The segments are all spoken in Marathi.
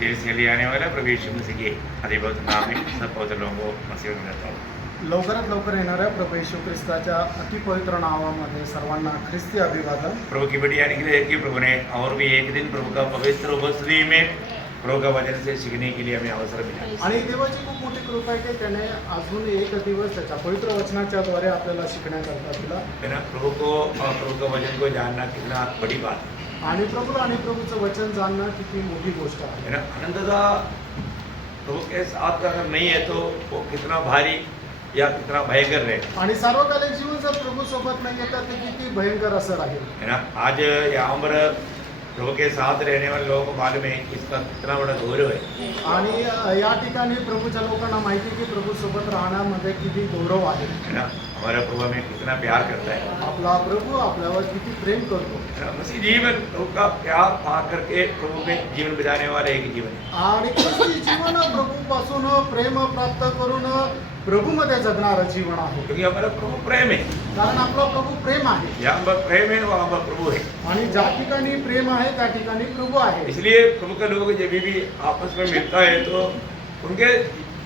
इसके लिए आने वाला प्रभु यीशु मसीह के अधिपत नाम में सब पवित्र लोगों को मसीह में रहता हूँ। लवकरात लवकर येणाऱ्या प्रभू येशू ख्रिस्ताच्या अतिपवित्र नावामध्ये सर्वांना ख्रिस्ती अभिवादन। प्रभु की बड़ी अनुग्रह है कि प्रभु ने और भी एक दिन प्रभु का पवित्र उपस्थिति में प्रभु का वचन से सीखने के लिए हमें अवसर मिला। आणि देवाची खूप मोठी कृपा आहे की त्याने अजून एक दिवस त्याच्या पवित्र वचनाच्या द्वारे आपल्याला शिकण्याकरता दिला है ना। प्रभु को और प्रभु का वचन को जानना कितना बड़ी बात है, आणि प्रभूला आणि प्रभूचं वचन जाणणं किती मोठी गोष्ट आहे। है ना। आनंददा प्रभु के साथ अगर नहीं है तो वो कितना भारी या कितना भयंकर रहे, आणि सार्वकालिक जीवन जर प्रभू सोबत नाही येतात ते किती भयंकर असं राहील। है ना। आज यहाँ पर प्रभु के साथ रहने वाले लोगों को मालूम है कि इसका कितना बड़ा गौरव है। आणि या ठिकाणी प्रभूच्या लोकांना माहिती की प्रभू सोबत राहण्यामध्ये किती गौरव आहे। है ना। हमारा प्रभु हमें कितना प्यार करता है, आपला प्रभू आपल्यावर किती प्रेम करतो। है ना। मसीह जीवन प्रभु का प्यार पा करके प्रभु में जीवन बिताने वाले एक जीवन है। आणि ख्रिस्ती जीवन प्रभूपासून प्रेम प्राप्त करून प्रभूमध्ये जगणारं जीवन आहे। क्योंकि हमारा प्रभु प्रेम है, कारण आपला प्रभू प्रेम आहे जहाँ पर प्रेम है वहाँ पर प्रभु है। आणि ज्या ठिकाणी प्रेम आहे त्या ठिकाणी प्रभू आहे। इसलिए प्रभु के लोग जब भी आपस में मिलता है तो उनके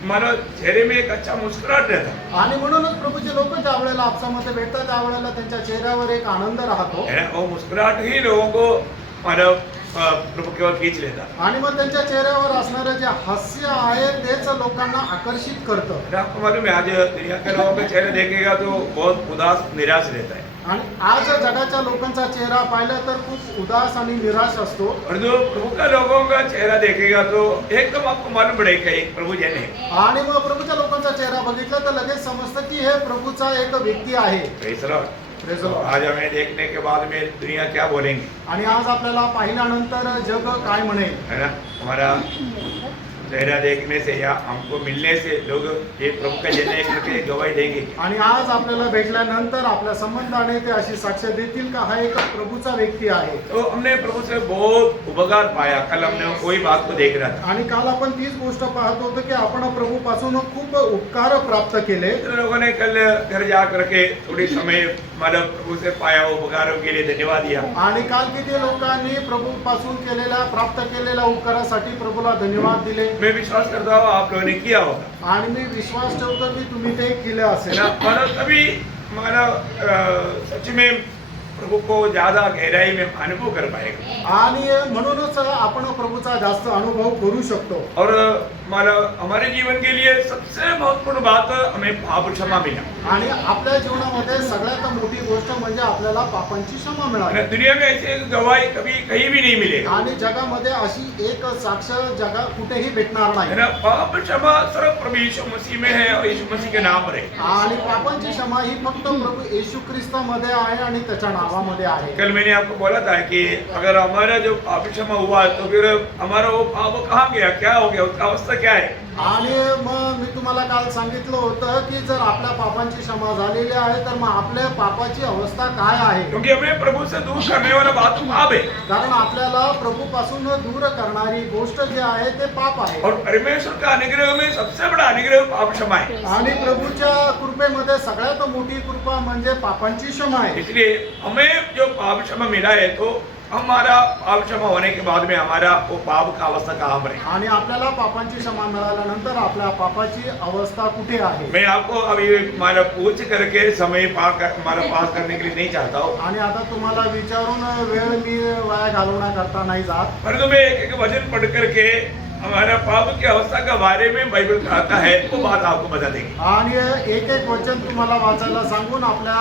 मानो चेहरे में एक अच्छा मुस्कुराहट रहता है, आणि म्हणूनच प्रभूचे लोक ज्या वेळेला आपसामध्ये भेटतात त्यावेळेला त्यांच्या चेहऱ्यावर एक आनंद राहतो है ना। वो मुस्कुराहट ही लोगों को मानो प्रभु की ओर खींच लेता है। आणि मग त्यांच्या चेहऱ्यावर असणारं जे हास्य आहे तेच लोकांना आकर्षित करतं। है ना। आपको मालूम है आज दुनिया के लोगों के चेहरे देखेगा तो बहुत उदास निराश रहता है, आणि आज जगाच्या लोकांचा चेहरा पाहिला तर खूप उदास आणि निराश असतो। और जो प्रभु का लोगों का चेहरा देखेगा तो एकदम आपको मालूम पड़ेगा एक प्रभु जन है। आणि मग प्रभूच्या लोकांचा चेहरा बघितला तर लगेच समजतं की हे प्रभूचा एक व्यक्ती आहे। Praise the Lord। Praise the तो Lord। आज हमें देखने के बाद में दुनिया क्या बोलेंगे, आणि आज आपल्याला पाहिल्यानंतर जग काय म्हणेल, है ना। हमारा चेहरा देखने से या हमको मिलने से लोग ये प्रभु का जन है करके गवाही देंगे। आणि आज आपल्याला भेटल्यानंतर आपल्या संबंधाने ते अशी साक्ष देतील का हा एक प्रभूचा व्यक्ती आहे। तो हमने प्रभु से बहुत उपकार पाया। कल हमने वही बात को देख रहा था। आणि काल आपण तीच गोष्ट पाहत होतो की आपण प्रभूपासून खूप उपकार प्राप्त केले। तो लोगों ने कल घर जा करके थोड़ी समय मतलब प्रभु से पाया उपकारों के लिए धन्यवाद दिया। आणि काल किती लोकांनी प्रभूपासून केलेल्या प्राप्त केलेल्या उपकारासाठी प्रभूला धन्यवाद दिले। मैं विश्वास करता हूँ आप लोगों ने किया होगा, आणि मी विश्वास ठेवतो की तुम्ही ते केले है असेल। ना। और तभी मानो सच में प्रभु को ज्यादा गहराई में अनुभव कर पाएगा, आणि म्हणूनच आपण प्रभूचा जास्त अनुभव करू शकतो। और मानो हमारे जीवन के लिए सबसे महत्वपूर्ण बात हमें पाप क्षमा मिला। आणि आपल्या जीवनामध्ये सगळ्यात मोठी गोष्ट म्हणजे आपल्याला पापांची क्षमा है मिळाली। ना। दुनिया में ऐसे गवाही कभी कहीं भी नहीं मिलेगा, आणि जगामध्ये अशी एक साक्ष जगा कुठेही भेटणार है नाही। ना। पाप क्षमा सिर्फ प्रभु यीशु मसीह में है और यीशु मसीह के नाम पर है। आणि पापांची क्षमा ही फक्त प्रभू येशू ख्रिस्तामध्ये आहे आणि त्याच्या नावामध्ये आहे। कल मैंने आपको बोला था कि अगर हमारा जो पाप क्षमा हुआ तो फिर हमारा वो पाप कहाँ गया, क्या हो गया, उसका अवस्था क्या है। आणि मग मी तुम्हाला काल सांगितलं होतं की जर आपल्या पापांची क्षमा झालेली आहे तर मग आपल्या पापाची अवस्था काय आहे। क्योंकि हमें प्रभु से दूर करने वाला बात तो पाप है, कारण आपल्याला प्रभूपासून दूर करणारी गोष्ट जी आहे ते पाप आहे। और परमेश्वर का अनुग्रह में सबसे बड़ा अनुग्रह पाप क्षमा है। आणि प्रभूच्या कृपेमध्ये सगळ्यात मोठी कृपा म्हणजे पापांची क्षमा आहे। इसलिए हमें जो पाप क्षमा मिला है तो हमारा पाप क्षमा होने के बाद में हमारा वो पाप का अवस्था कहाँ पर है। आणि आपल्याला पापांची क्षमा मिळाल्यानंतर आपल्या पापाची अवस्था कुठे आहे। मैं आपको अभी हमारा पूछ करके समय हमारा पास करने के लिए नहीं चाहता हूँ, आणि आता तुम्हाला विचारून वेळ मी वाया घालवण्याकरता नाही जात, परंतु मैं एक एक वचन पढ़ करके हमारा पाप की अवस्था के बारे में बाइबल कहता है वो बात आपको बता देंगे। आणि एक एक वचन तुम्हाला वाचायला सांगून आपल्या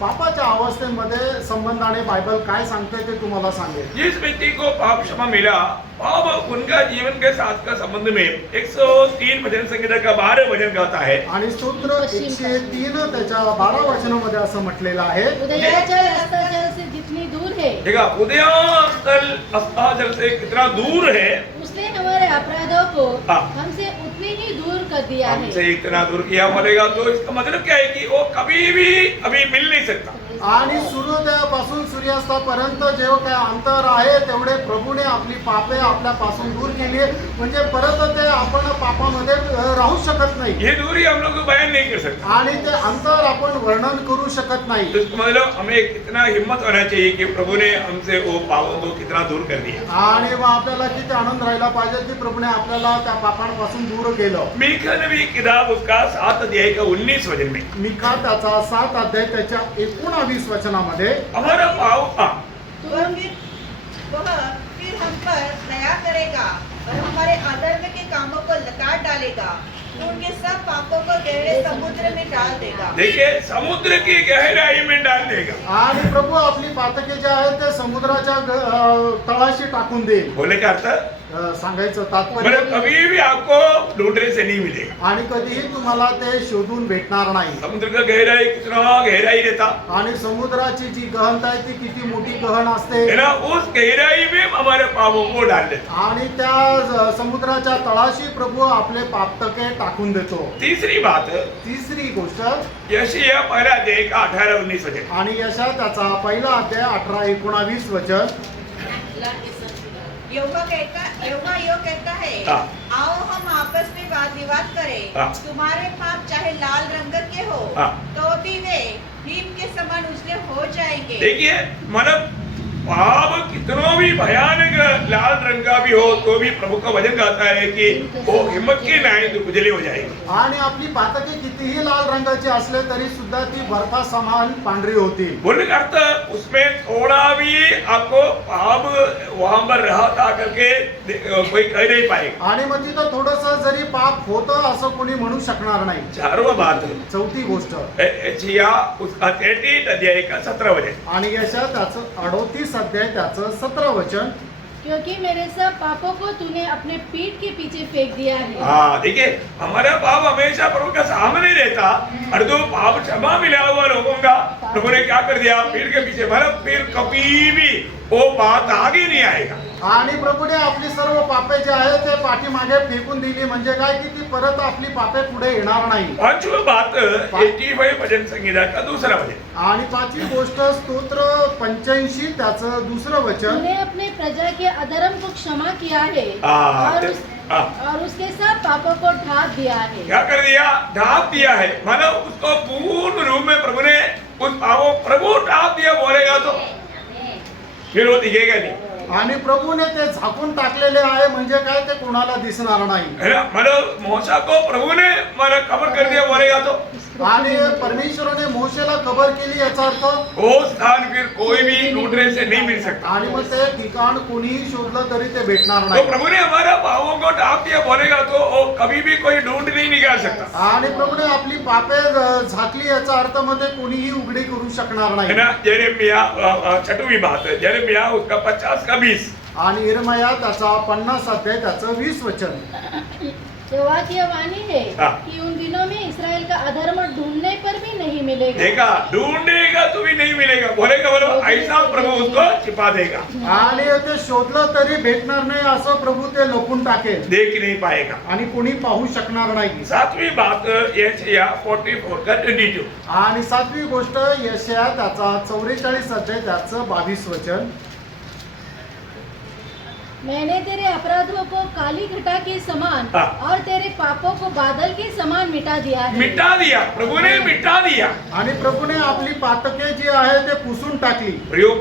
पापाच्या अवस्थेमध्ये संबंधाने बायबल काय सांगते ते तुम्हाला सांगेल। जिस व्यक्ति को पाप क्षमा मिला पाप उनका जीवन के साथ का संबंध में 103 भजन संगीता का 12 भजन गाता है। आणि स्तोत्र 103 त्याच्या 12 वचनामध्ये असं म्हटलेलं आहे, उदयाचल अस्ताचल से जितनी दूर है देखा उदयास्ताचल अस्ताचल से कितना दूर है, उसने हमारे अपराधों को हाँ। हमसे उतनी ही दूर कर दिया है। हमसे इतना दूर किया बोलेगा तो इसका मतलब क्या है कि वो कभी भी अभी मिल नहीं सकता। आणि सूर्योदयापासून सूर्यास्तापर्यंत जे काय अंतर आहे तेवढे प्रभूने आपली पापे आपल्यापासून दूर केली आहे. म्हणजे परत ते आपण पापामध्ये राहू शकत नाही ये दूरी हम लोग बयान नहीं कर सकते. आणि ते अंतर आपण वर्णन करू शकत नाही. तो मतलब हमें कितना हिम्मत होना चाहिए कि प्रभु ने हमसे वो पापों को कितना दूर कर दिया. आणि मग आपल्याला किती आनंद राहिला पाहिजे की प्रभूने आपल्याला त्या पापांपासून दूर केलं. मीका नबी किताब उसका 7 अध्याय का 19 वचन में मिका त्याचा 7 अध्याय त्याच्या 19 वचनामध्ये हमारा पाव वह फिर हम पर दया करेगा और हमारे अधर्म के कामों को लताड़ डालेगा, तो उनके सब पापों को गहरे समुद्र में डाल देगा. देखिए समुद्र की गहराई में डाल देगा. आणि प्रभू आपली पातके जे आहेत ते समुद्राच्या तळाशी टाकून देईल. बोले का अर्थ सांगायचं मतलब तात्पर्य कभी भी आपको ढूंढने से नहीं मिलेगा. आणि कधीही तुम्हाला ते शोधून भेटणार नाही. समुद्र का गहराई कितना गहराई रहता आणि समुद्राची जी गहनता आहे ती किती मोठी गहन असते है ना. उस गहराई में हमारे पापों को डाल देता. आणि त्या समुद्राच्या तळाशी प्रभू आपले पापतके टाकून देतो. तीसरी बात तिसरी गोष्ट यशायाह पहला अध्याय का 18-19 वचन. आणि यशा त्याचा पहिला अध्याय 18-19 वचन. यहोवा यो कहता है, हाँ. आओ हम आपस में वाद विवाद करें. हाँ. तुम्हारे पाप चाहे लाल रंग के हो, हाँ. तो भी वे हिम के समान उजले हो जाएंगे. देखिए मतलब पाप कितना भी भयानक लाल रंग का भी हो तो भी प्रभु का वचन कहता है कि वो हिम्मत की नहीं तो उजली हो जाएगी. आणि आपली पातके कितीही लाल रंगाची असले तरी सुद्धा ती बर्फा समान पांढरी होती. बोलने का अर्थ उसमें थोड़ा भी आपको पाप वहां पर रहा था करके कोई कह नहीं पाएगा. आणि मग तिथं थोडस जरी पाप होतं असं कोणी म्हणू शकणार नाही. चारवा बात चौथी गोष्ट यशायाह उसका 33 अध्याय का 17 वचन. आणि यशा त्याचं 38 अध्याय त्याचं 17 वचन. क्योंकि मेरे सब पापों को तूने अपने पीठ के पीछे फेंक दिया है. हाँ देखिए हमारा पाप हमेशा प्रभु का सामने रहता और जो पाप क्षमा मिला हुआ लोगों का प्रभु ने क्या कर दिया पीठ के पीछे. मतलब फिर कभी भी वो बात आगे नहीं आएगा. आणि प्रभूने आपली सर्व पापे जे आहे ते पाठीमागे फेकून दिली. म्हणजे काय की ती परत आपली पापे पुढे येणार नाही. पांचवी बात 85 भजन संगीता का दूसरा भजन. आणि पाचवी गोष्ट स्तोत्र 85 त्याचं दुसरं वचन. तूने अपने प्रजा के अधर्म को क्षमा किया है और उसके सब पापों को ढांप दिया है. क्या कर दिया ढाप दिया है. मतलब उसको पूर्ण रूप में प्रभु ने उस पापों प्रभु ढाप दिया बोलेगा तो फिर वो दिखेगा नहीं. आणि प्रभूने ते झाकून टाकलेले आहे. म्हणजे काय ते कोणाला दिसणार नाही. है ना. मतलब मूसा को प्रभु ने मतलब कवर कर दिया बोलेगा तो आणि परमेश्वराने मोशेला कबर केली याचा अर्थ. वो स्थान फिर कोई भी ढूंढने से नहीं मिल सकता. आणि मग ते ठिकाण कोणीही शोधलं तरी ते भेटणार तो नाही. प्रभु ने हमारा पापों को ढाप दिया बोलेगा तो वो कभी भी कोई ढूंढ नहीं निकाल सकता. आणि प्रभूने आपली पापे झाकली याचा अर्थ मध्ये कोणीही उघडी करू शकणार है नाही. ना. यिर्मयाह 6वीं बात है यिर्मयाह उसका 50 का 20. आणि इर्मया त्याचा 50 अध्याय त्याचं 20 वचन. यहोवा की यह वाणी है हाँ. कि उन दिनों में इसराइल का अधर्म ढूंढने पर भी नहीं मिलेगा. देखा ढूंढेगा तो भी नहीं मिलेगा बोलेगा बोलो ऐसा प्रभु उसको छिपा देगा. आणि ते शोधलं तरी भेटणार नाही असं प्रभू ते लपून टाकेल. देख नहीं पाएगा. आणि कोणी पाहू शकणार नाही. 7वीं बात यशायाह 44 का 22. आणि 7वी गोष्ट यशया त्याचा 44 अध्याय त्याचं 22 वचन. मैंने तेरे अपराधों को काली घटा के समान हाँ. और तेरे पापों को बादल के समान मिटा दिया है. मिटा दिया प्रभु ने मिटा दिया. आणि प्रभूने आपली पातके जी आहे ते पुसून टाकली.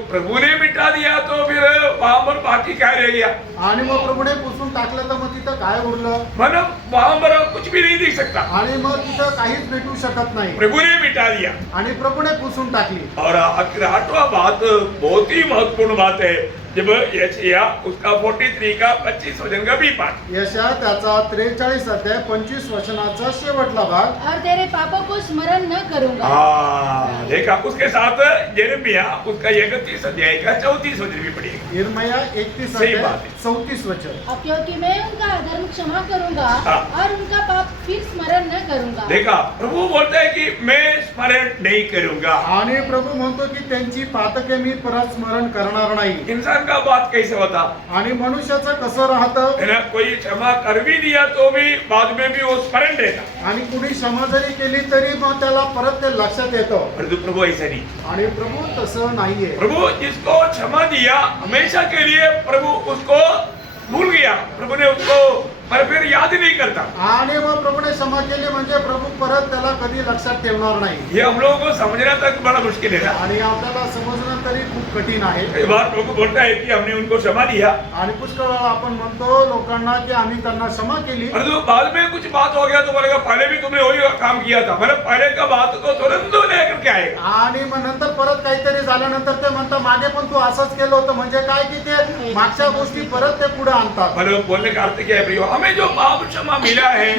प्रभु ने मिटा दिया तो फिर वहां पर बाकी क्या रह गया. आणि मग प्रभूने पुसून टाकलं तर मग तिथं काय उरलं. मतलब वहां पर कुछ भी नहीं दिख सकता. आणि मग तिथं काहीच भेटू शकत नाही. प्रभु ने मिटा दिया. आणि प्रभूने पुसून टाकली. और आखिर 8वां बात बहुत ही महत्वपूर्ण बात है जब यशायाह उसका 43 का 25 वचन का भी पाठ. यशया त्याचा 43 अध्याय 25 वचनाचा शेवटला भाग. और तेरे पापों को स्मरण न करूंगा. हाँ देखा उसके साथ यिर्मयाह उसका 31 अध्याय का 34 वचन भी पढ़िएगा. इर्मया 31 सही अध्याय बात है. 34 वचन. अब क्योंकि मैं उनका अधर्म क्षमा करूंगा हाँ. और उनका पाप फिर स्मरण न करूंगा. देखा प्रभु बोलता है कि मैं स्मरण नहीं करूंगा. आणि प्रभू म्हणतो की त्यांची पातके मी परत स्मरण करणार नाही. इंसान इंसान का बात कैसे होता आणि मनुष्याचं कसं राहतं, है ना, कोई क्षमा कर भी दिया तो भी बाद में भी वो स्मरण रहता, आणि कुणी क्षमा जरी केली तरी मग त्याला परत ते लक्षात येतं. परंतु प्रभु ऐसा नहीं. आणि प्रभू तसं नाहीये. प्रभु जिसको क्षमा दिया हमेशा के लिए प्रभु उसको भूल गया, प्रभु ने उसको पर फिर याद नहीं करता. आणि मग प्रभूने क्षमा केली म्हणजे प्रभू परत त्याला कधी लक्षात ठेवणार नाही. ये हम लोगों को समझना तक बड़ा मुश्किल है ना. आणि आपल्याला समजणं तरी खूप कठीण आहे. कई बार प्रभु बोलता है कि हमने उनको क्षमा दिया, आणि पुष्कळ वेळा आपण म्हणतो लोकांना की आम्ही त्यांना क्षमा केली, परंतु बाद में कुछ बात हो गया तो बोलेगा पहले भी तुमने वही काम किया था, मतलब पहले का बात को तुरंत लेकर के आएगा. आणि मग नंतर परत काहीतरी झाल्यानंतर ते म्हणतात मागे पण तू असंच केलं होतं. म्हणजे काय की ते मागच्या गोष्टी परत ते पुढे आणतात. मतलब बोलने का अर्थ क्या है प्रियो, हमें जो पाप क्षमा मिला है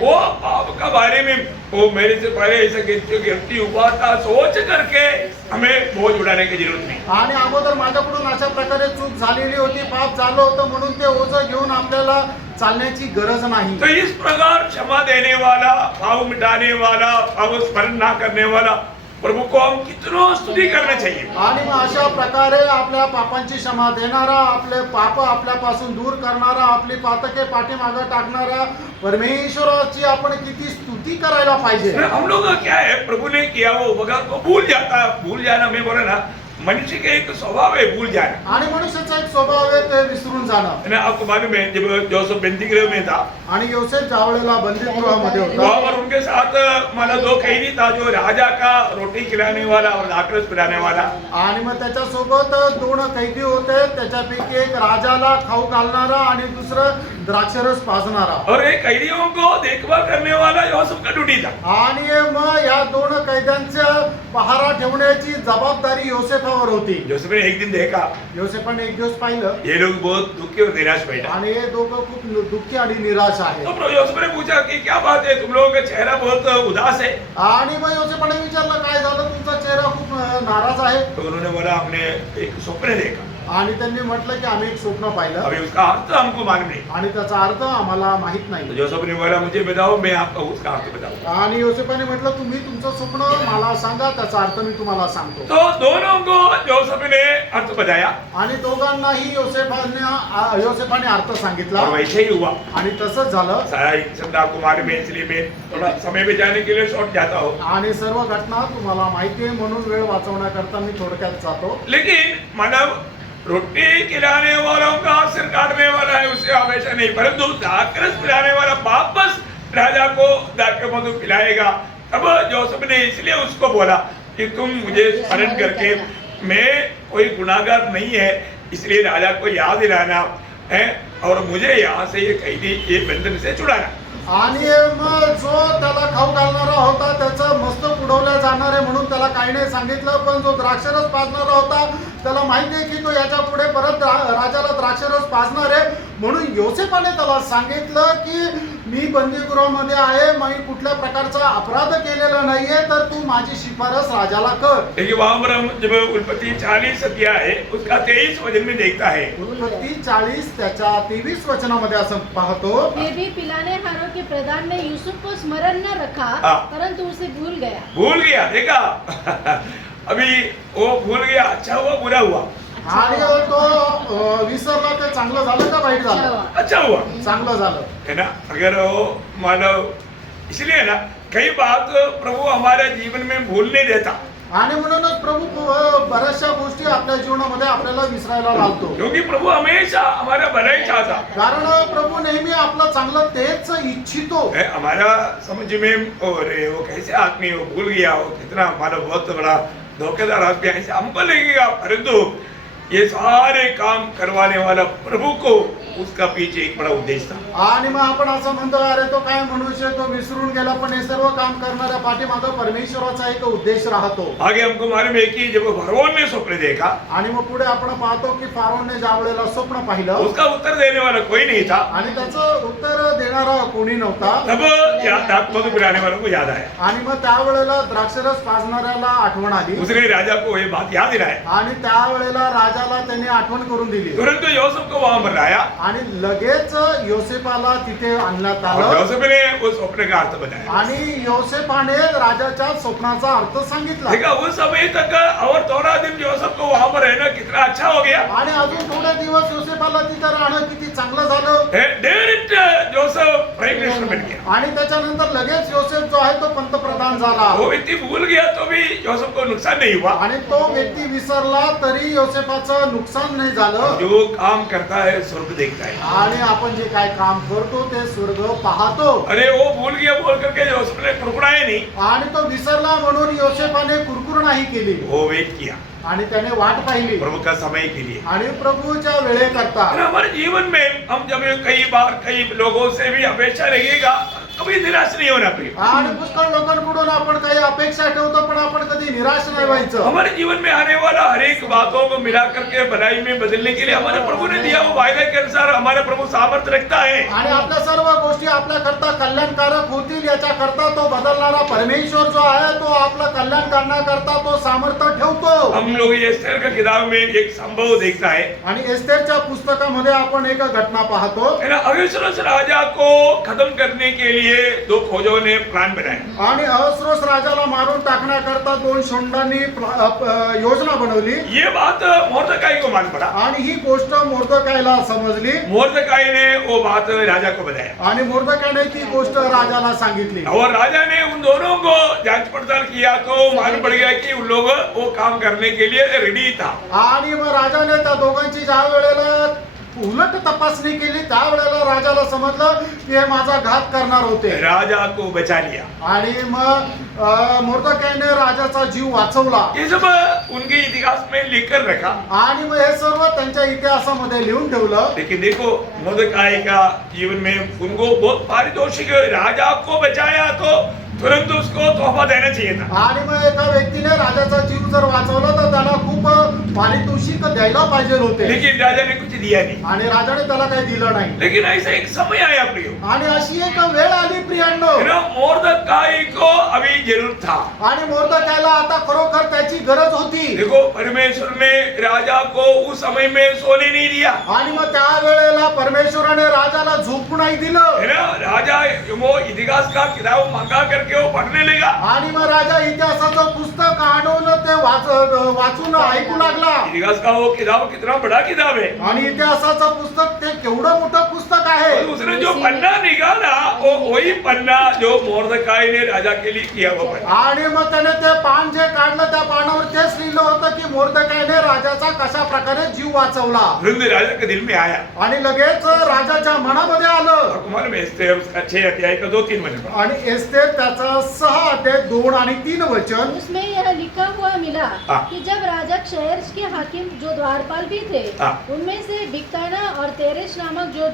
वो पाप का बारे में वो मेरे से पहले ऐसा गिरती हुआ था सोच करके हमें बोझ उठाने की जरूरत नहीं. आणि अगोदर माझ्याकडून अशा प्रकारे चूक झालेली होती, पाप झालं होतं म्हणून ते ओझं घेऊन आपल्याला चालण्याची गरज नाही. तो इस प्रकार क्षमा देने वाला, पाप मिटाने वाला, पाप स्मरण ना करने वाला प्रभु को हम कितना स्तुति करना चाहिए. आणि मग अशा प्रकारे आपल्या पापांची क्षमा देणारा, आपले पाप आपल्यापासून दूर करणारा, आपली पातके पाठीमागे टाकणारा परमेश्वराची आपण किती स्तुती करायला पाहिजे. हम लोग का क्या है, प्रभु ने किया वो वगैरह को भूल जाता. भूल जाना मैं बोला ना, मनुष्य का एक स्वभाव है भूल जाना. आणि मनुष्याचा एक स्वभाव आहे ते विसरून जाणं. है ना, आपको मालूम है जब जोसेफ बंदीगृह में था, आणि योसेफ ज्यावेळेला बंदीगृहामध्ये वहाँ होता, पर उनके साथ मतलब दो कैदी था, जो राजा का रोटी खिलाने वाला और दाखरस पिलाने वाला. आणि मग त्याच्यासोबत दोन कैदी होते. त्याच्यापैकी एक राजाला खाऊ घालणारा आणि दुसरं द्राक्षरस पाजणारा. और एक कैदियों को देखभाल करने वाला यूसुफ का ड्यूटी था. आणि मग या दोन कैद्यांच्या पहारा ठेवण्याची जबाबदारी योसेफावर होती. जोसेफ ने एक दिन देखा योसेफाने एक दिवस पाहिलं ये लोग बहुत दुखी और निराश बैठा. आणि हे दोघं खूप दुःखी आणि निराश आहे. तो प्रभु यूसुफ ने पूछा कि क्या बात है, तुम लोगों का चेहरा बहुत उदास है. आणि मग योसेफाने विचारलं काय झालं, तुमचा चेहरा खूप नाराज आहे. तो उन्होंने बोला हमने एक स्वप्न देखा, आणि त्यांनी म्हटलं की आम्ही एक स्वप्न पाहिलं अभी उसका अर्थ हमको मालूम नहीं. आणि त्याचा अर्थ आम्हाला माहित तो नाही. जोसेफ ने बोला मुझे बताओ, मैं आपको उसका अर्थ बताऊं. आणि योसेफाने म्हटलं तुम्ही तुमचं स्वप्न मला सांगा, त्याचा अर्थ मी तुम्हाला सांगतो. तो दोनों को जोसेफ ने अर्थ बताया आणि दोघांनाही योसेफाने अर्थ सांगितला. और वैसे ही हुआ. आणि तसंच झालं. सारा शब्द आपको मालूम है, इसलिए मैं थोड़ा समय बचाने के लिए शॉर्ट जाता हूँ. आणि सर्व घटना तुम्हाला माहिती आहे म्हणून वेळ वाचवण्याकरता मी थोडक्यात जातो. लेकिन मानव रोटी खिलाने वालों का सिर काटने वाला है, उससे हमेशा नहीं, परंतु दाखरस पिलाने वाला वापस राजा को दाखरस मधु पिलाएगा. तब जोसेफ ने इसलिए उसको बोला कि तुम मुझे स्मरण करके, मैं कोई गुनाहगार नहीं है, इसलिए राजा को याद दिलाना है और मुझे यहाँ से ये कैदी ये बंधन से छुड़ाना. आणि मग जो त्याला खाऊ घालणारा होता त्याचं मस्तक उडवलं जाणार आहे म्हणून त्याला काही नाही सांगितलं. पण जो द्राक्षरस पाजणारा होता त्याला माहिती आहे की तो याच्या पुढे परत राजाला द्राक्षरस पाजणार आहे. म्हणून योसेफाने त्याला सांगितलं की मी बंदीगृहामध्ये आहे, मी कुठल्या प्रकारचा अपराध केलेला नाहीये, तर तू माझी शिफारस राजाला कर. देखिए वहां पर हम जब उत्पत्ति 40 अध्याय है उसका 23 वचन में देखता है. उत्पत्ति 40 त्याच्या 23 वचनामध्ये असं पाहतो. फिर भी पिलानेहारों के प्रधान ने यूसुफ को स्मरण न रखा, परंतु उसे भूल गया. भूल गया. देखा अभी वो भूल गया, अच्छा हुआ बुरा हुआ. आणि तो विसरला ते चांगलं झालं का वाईट झालं? अच्छा हुआ चांगलं झालं. है ना. अगर वो मानव इसलिए ना कई बात प्रभु हमारे जीवन में भूलने देता. आणि म्हणूनच प्रभु बऱ्याचशा गोष्टी आपल्या जीवनामध्ये आपल्याला विसरायला लावतो. क्योंकि प्रभु हमेशा हमारा भला ही चाहता. कारण प्रभु नेहमी आपलं चांगलं तेच इच्छितो. हमारा समझ में और वो कैसे आदमी वो भूल गया, वो कितना हमारा बहुत बड़ा धोखेदार आदमी ऐसे हमको लगेगा, परंतु ये सारे काम करवाने वाला प्रभु को उसका पीछे एक बड़ा उद्देश्य था. आणि मग आपण असं म्हणतो अरे तो काय मनुष्य, तो विसरून गेला, पण हे सर्व काम करणाऱ्या पाठीमागे परमेश्वराचा एक उद्देश राहतो. आगे हमको मालूम है कि जब फरोन ने स्वप्न देखा, आणि मग पुढे आपण पाहतो की फारोनने ज्या वेळेला स्वप्न पाहिलं उसका उत्तर देने वाला कोई नहीं था. आणि त्याचं उत्तर देणारा कोणी नव्हता. तब मधु पिलाने वालों को याद आया. आणि मग त्यावेळेला द्राक्षरस पाजणाऱ्याला आठवण आली. उसने राजा को ये बात याद दिलाया. आणि त्यावेळेला राजा राजाला त्याने आठवण करून दिली तुरंत योसेफ को वहां बनाया आणि लगेच योसेफाला तिथे आणण्यात और आलं योसेफ ने उस स्वप्न का अर्थ बताया। आणि योसेफाने राजाच्या स्वप्नाचा अर्थ सांगितला देखा उस समय तक और 13 दिन योसेफ को वहां पर रहना कितना अच्छा हो गया। आणि अजून थोडे दिवस योसेफाला तिथे राहणं किती चांगलं झालं डायरेक्ट जोसेफ प्राइम मिनिस्टर बन गया। आणि त्याच्यानंतर लगेच योसेफ जो आहे तो पंतप्रधान झाला वो व्यक्ति भूल गया तो भी जोसेफ को नुकसान नहीं हुआ। आणि तो व्यक्ती विसरला तरी योसेफाचं नुकसान नाही झालं जो काम करता है स्वर्ग देखता है। आणि आपण जे काय काम करतो ते स्वर्ग पाहतो अरे वो भूल गया बोल करके जोसेफ ने कुड़कुड़ाया नहीं, आणि तो विसरला म्हणून योसेफाने कुरकुर नाही केली वो वेट किया आणि त्याने वाट पाहिली प्रभु का समय के लिए। आणि प्रभूच्या वेळेकरता और हमारे जीवन में हम जब कई बार कई लोगों से भी अपेक्षा रहेगा, कभी निराश नहीं होना प्रिय। आणि पुष्कळ लोकांकडून आपण काही अपेक्षा ठेवतो पण आपण कधी निराश नाही व्हायचं हमारे जीवन में आने वाला हर एक बातों को मिला करके भलाई में बदलने के लिए हमारे प्रभु ने दिया वो वायदे के अनुसार हमारे प्रभु सामर्थ्य रखता है। आणि आपल्या सर्व गोष्टी आपल्या करता कल्याणकारक होतील याच्या करता तो बदलणारा परमेश्वर जो आहे तो आपलं कल्याण करण्याकरता तो सामर्थ्य ठेवतो। हम लोग ये एस्तेर का किताब में एक संभव देखता है आणि एस्तेरच्या पुस्तकामध्ये आपण एक घटना पाहतो है ना। अहश्वेरोश राजा को खत्म करने के लिए दो फौजों ने प्लान बनाया आणि अहस्रोस राजाला मारून टाकण्याकरता दोन शोंडांनी योजना बनवली ये बात मोर्दकाई को मालूम पड़ा। आणि ही गोष्ट मोर्दकायला समजली मोर्दकाई ने वो बात राजा को बताया आणि मोर्दकायने ती गोष्ट राजाला सांगितली और राजा ने उन दोनों को जांच पड़ताल किया तो मालूम पड़ गया कि उन लोग वो काम करने के लिए रेडी था। आणि मग राजाने त्या दोघांची ज्या वेळेला उलट तपासणी केली त्यावेळेला राजाला समजलं की हे माझा घात करणार होते। राजा को बचा लिया आणि मग मोर्दकायने राजाचा जीव वाचवला। ये सब उनके इतिहास में लिखकर रखा। आणि मग हे सर्व त्यांच्या इतिहासामध्ये लिहून ठेवलं। लेकिन देखो मोर्दकाई का जीवन में उनको बहुत पारितोषिक राजा को बचाया तो तुरंत उसको तोहफा देना चाहिए था। आणि मग एका व्यक्तीने राजाचा जीव जर वाचवला तर त्याला खूप पारितोषिक द्यायला पाहिजे होते, लेकिन राजा ने कुछ दिया नहीं। आणि राजाने त्याला काही दिलं नाही। लेकिन ऐसा एक समय आया प्रियो, आणि अशी एक वेळ आली प्रियांनो, मोर्दकाई को अभी जरूर था। आणि मोर्दकायला आता खरोखर त्याची गरज होती। देखो परमेश्वर ने राजा को उस समय में सोने नहीं दिया आणि मग त्या वेळेला परमेश्वराने राजाला झोपू नाही दिलं। है ना। राजा वो इतिहास का किताब मंगा करके वो पढ़ने लगा आणि मग राजा इतिहासाचं पुस्तक आणून ते वाचून ऐकू लागला। इतिहास का वो किताब कितना बड़ा किताब है आणि इतिहासाचं पुस्तक ते केवढं मोठं पुस्तक आहे। और उसने जो पन्ना निकाला वो वही पन्ना जो मोर्दकाई ने राजा के लिए किया वो पन्ना। आणि मग त्याने ते पान जे काढलं त्या पानावर तेच लिहिलं होतं की मोर्दकायने राजाचा कशा प्रकारे जीव वाचवला। तुरंत राजा के दिल में आया आणि लगेच राजाच्या मनामध्ये आलं। और कुमार में एस्तेर उसका 6 अध्याय का 2-3 वचन पढ़ा। आणि एस्तेर त्याचा 6 अध्याय 2 आणि 3 वचन उसमें यह लिखा हुआ मिला हाँ। कि जब राजा क्षयर्ष के हाकिम जो द्वारपाल भी थे हाँ। उनमें से बिक्ताना और तेरेश नामक जो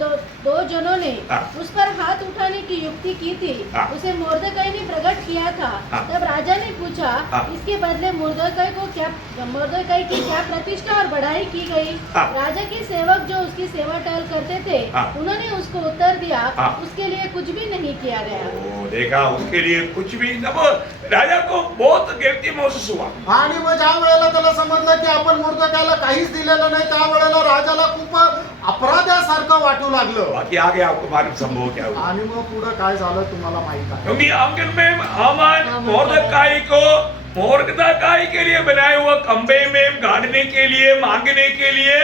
दो जनों ने हाँ। उस पर हाथ उठाने की युक्ति की थी, हाँ। उसे मोर्दकाई ने प्रकट किया था। हाँ। तब राजा ने पूछा हाँ। इसके बदले मोर्दकाई की क्या प्रतिष्ठा और बढ़ाई की गई? हाँ। राजा के सेवक जो उसकी सेवा टहल करते थे हाँ। उन्होंने उसको उत्तर दिया हाँ। उसके लिए कुछ भी नहीं किया गया। वो देखा उसके लिए कुछ भी तब राजा को बहुत गिल्टी महसूस हुआ। आणि मग ज्या वेळेला त्याला समजलं की आपण मोर्दकायला काहीच दिलेलं नाही त्या वेळेला राजाला खूप अपराध्यासारखं वाटू लागलं। बाकी आगे आपको मालूम संभव क्या हुआ। आणि मग पुढे काय झालं तुम्हाला माहित आहे। क्योंकि आंगन में हामान मोर्दकाई को मोर्दकाई के लिए बनाए हुए खंबे में गाड़ने के लिए मांगने के लिए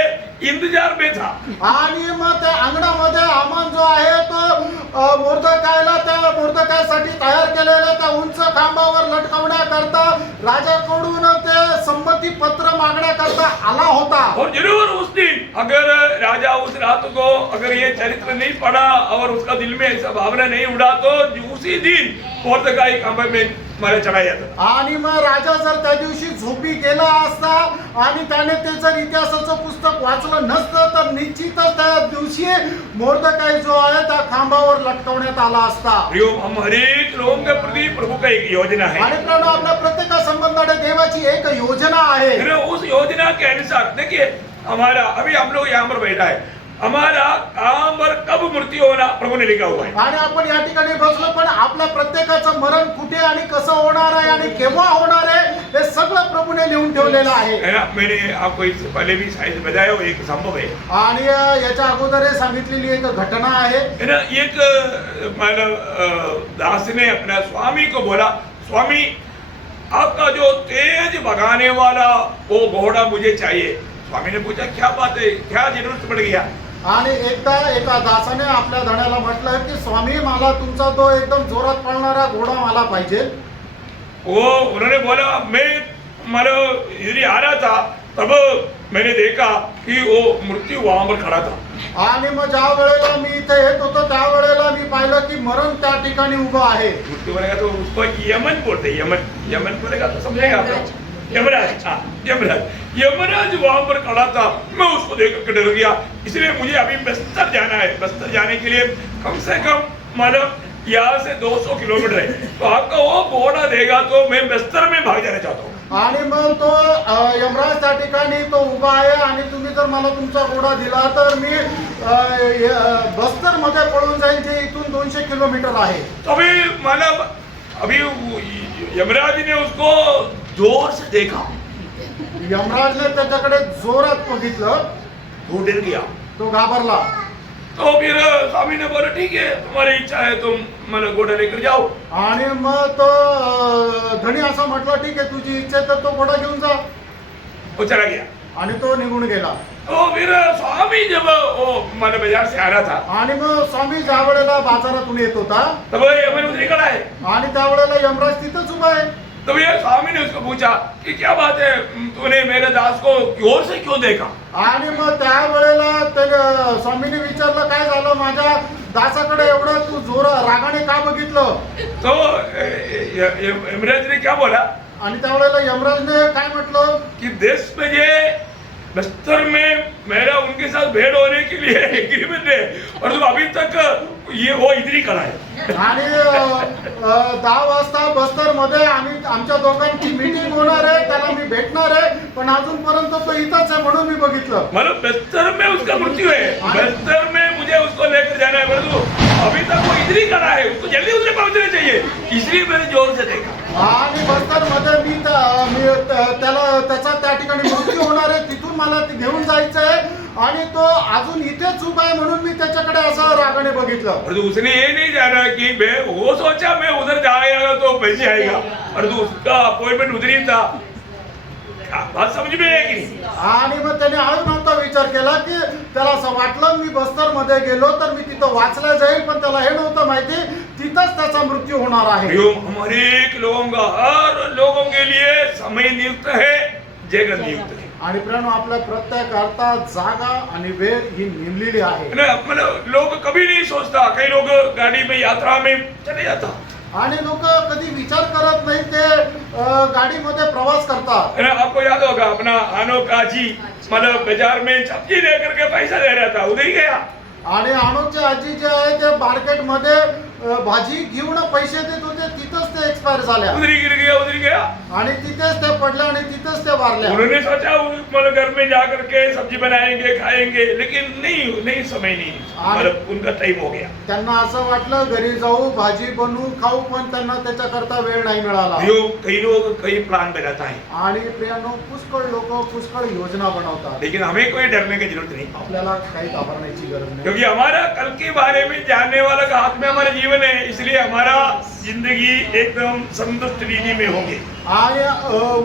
इंतजार में था। आणि मग त्या अंगणामध्ये हामान जो आहे तो मोर्दकायला त्या मोर्दकायसाठी तयार केलेल्या त्या उंच खांबावर लटकवण्याकरता राजाकडून ते संमती पत्र मागण्याकरता आला होता। और जरूर उस दिन अगर राजा उस रात को अगर ये चरित्र नहीं पढ़ा और उसका दिल में ऐसा भावना नहीं उड़ा तो उसी दिन मोर्दकाई खंबे में मारा चढ़ा जाता। आणि मग राजा जर त्या दिवशी झोपी गेला असता आणि त्याने ते जर इतिहासाचं पुस्तक वाचलं नसतं तर निश्चितच त्या दिवशी मोर्दकाई जो आहे त्या खांबावर लटकवण्यात आला असता। हम हर एक लोगों के प्रति प्रभु का एक योजना है। आणि प्रभू आपल्या प्रत्येक संबंधाने देवाची एक योजना आहे। फिर उस योजना के अनुसार देखिए हमारा अभी हम लोग यहाँ पर बैठा है, हमारा काम पर कब मृत्यू होना प्रभु ने लिखा हुआ है। आणि आपण या ठिकाणी बसलो पण आपल्या प्रत्येकाचं मरण कुठे आणि कसं होणार आहे आणि केव्हा होणार आहे हे सगळं प्रभूने लिहून ठेवलेलं आहे. है ना, मैंने आपको इससे पहले भी शायद बताया हो, एक संभव है. आणि याच्या अगोदर हे सांगितलेली एक घटना आहे. है ना, एक दास ने अपना स्वामी को बोला, स्वामी आपका जो तेज भगाने वाला वो घोड़ा मुझे चाहिए. स्वामी ने पूछा क्या बात है, क्या जरूरत पड़ गया. आणि एकदा एका दासाने आपल्या धण्याला म्हटलं की स्वामी मला तुमचा तो एकदम जोरात पळणारा घोडा मला पाहिजे. वो उन्होंने बोला मैं इधर आ रहा था तब मैंने देखा कि वो मृत्यू वहां पर खड़ा था. आणि मग ज्या वेळेला मी इथे येत होतो त्या वेळेला मी पाहिलं की मरण त्या ठिकाणी उभं आहे. मृत्यू बोलेगा तो उसको यमन बोलते, यमन बोलेगा तो समझेगा आप लोग. यमराज, हाँ यमराज वहां पर खड़ा था. मैं उसको देख कर डर गया, इसलिए मुझे अभी बस्तर जाना है. बस्तर जाने के लिए कम से कम मतलब यहाँ से 200 किलोमीटर है. तो आपका वो घोड़ा देगा तो मैं बस्तर में भाग जाना चाहता हूँ. आणि मग तो यमराज त्या ठिकाणी तो उभा आहे आणि तुम्ही जर मला तुमचा घोडा दिला तर मी बस्तर मध्ये पळून जाईल जे इथून 200 किलोमीटर आहे. अभी मतलब अभी यमराज ने उसको जोर से देखा, यमराजने त्याच्याकडे जोरात बघितलं, वो डर गया. तो घाबरला. तो फिर स्वामी ने बोला ठीक है तुम्हारी इच्छा है तुम मतलब घोड़ा लेकर जाओ. आणि मग तो धनी असं म्हटलं ठीक आहे तुझी इच्छा आहे तर तो घोडा घेऊन जा. वो चला गया. आणि तो निघून गेला. तो फिर स्वामी जब वो मतलब बाजार से आ रहा था आणि मग स्वामी ज्या वेळेला बाजारातून येत होता तब यमन उधर खड़ा है. आणि त्यावेळेला यमराज तिथंच उभा आहे. तो ये स्वामी ने उसको पूछा कि क्या बात है तूने मेरे दास को जोर से क्यों देखा. आणि मग त्यावेळेला त्याला स्वामीने विचारलं काय झालं माझ्या दासाकडे एवढं तू रागाने का बघितलं. तो यमराज ने क्या बोला आणि त्यावेळेला यमराजने काय म्हटलं कि 10 बजे बस्तर में मेरा उनके साथ भेंट होने के लिए एग्रीमेंट है और तुम अभी तक ये वो इधर ही खड़ा है. आणि 10 वाजता बस्तर मध्ये आमच्या दोघांची मीटिंग होणार आहे, त्याला मी भेटणार आहे पण अजूनपर्यंत तो इथंच आहे म्हणून मी बघितलं. मतलब बस्तर में उसका मृत्यू है, बस्तर में मुझे उसको लेकर जाना है परंतु अभी तक वो इधर ही खड़ा है, उसको जल्दी उधर पहुंचना चाहिए, इसलिए मैंने जोर से देखा. आणि बस्तर मध्ये मी त्याला त्याचा त्या ठिकाणी मृत्यू होणार आहे, तिथून मला ते घेऊन जायचं आहे आणि तो अजून इथेच उभा आहे म्हणून मी त्याच्याकडे असं रागाने बघितलं. परंतु उसने ये नहीं जाना कि मैं वो सोचा मैं उधर जाएगा तो पैसे आएगा, परंतु उसका अपॉइंटमेंट उधर ही था. बात समझ में आहे की नाही. आणि मग त्याने आज नव्हता विचार केला की त्याला असं वाटलं मी बस्तर मध्ये गेलो तर मी तिथं वाचला जाईल पण त्याला हे नव्हतं माहिती तिथंच त्याचा मृत्यू होणार आहे. हर एक लोगों का हर लोगों के लिए समय नियुक्त है, जगह नियुक्त है. आणि प्रियानो आपल्या प्रत्येक अर्थात जागा आणि वेळ ही नेमलेली आहे. मतलब लोग कभी नहीं सोचता, कई लोग गाड़ी में यात्रा में चले जाता आणि लोक कधी विचार करत नाही ते गाडीमध्ये प्रवास करतात. आपको याद होगा अपना अनोखा जी मतलब बाजार में सब्जी लेकर के पैसा दे रहा था, उधर ही गया. आणि अनोखची आजी जे आहे ते मार्केट मध्ये भाजी घेऊन पैसे देत होते तिथंच ते एक्सपायर झाल्या उधर ही गिर गया, उधर ही गया. आणि तिथेच ते पडल्या आणि तिथेच ते वारल्या. उन्होंने सोचा मतलब घर में जा करके सब्जी बनाएंगे खाएंगे, लेकिन नहीं समय नहीं, मतलब उनका टाइम हो गया. त्यांना असं वाटलं घरी जाऊ भाजी बनवू खाऊ पण त्यांना त्याच्याकरता वेळ नाही मिळाला. कई लोग कई प्लान बनाता है आणि प्रियानो पुष्कळ लोक पुष्कळ योजना बनवतात, लेकिन हमें कोई डरने की जरूरत नहीं, आपल्याला काही घाबरण्याची गरज नाही. क्योंकि हमारा कल के बारे में जानने वाला का हाथ में हमारा जीवन है, इसलिए हमारा जिंदगी एकदम संतुष्ट रीति में होगी. आणि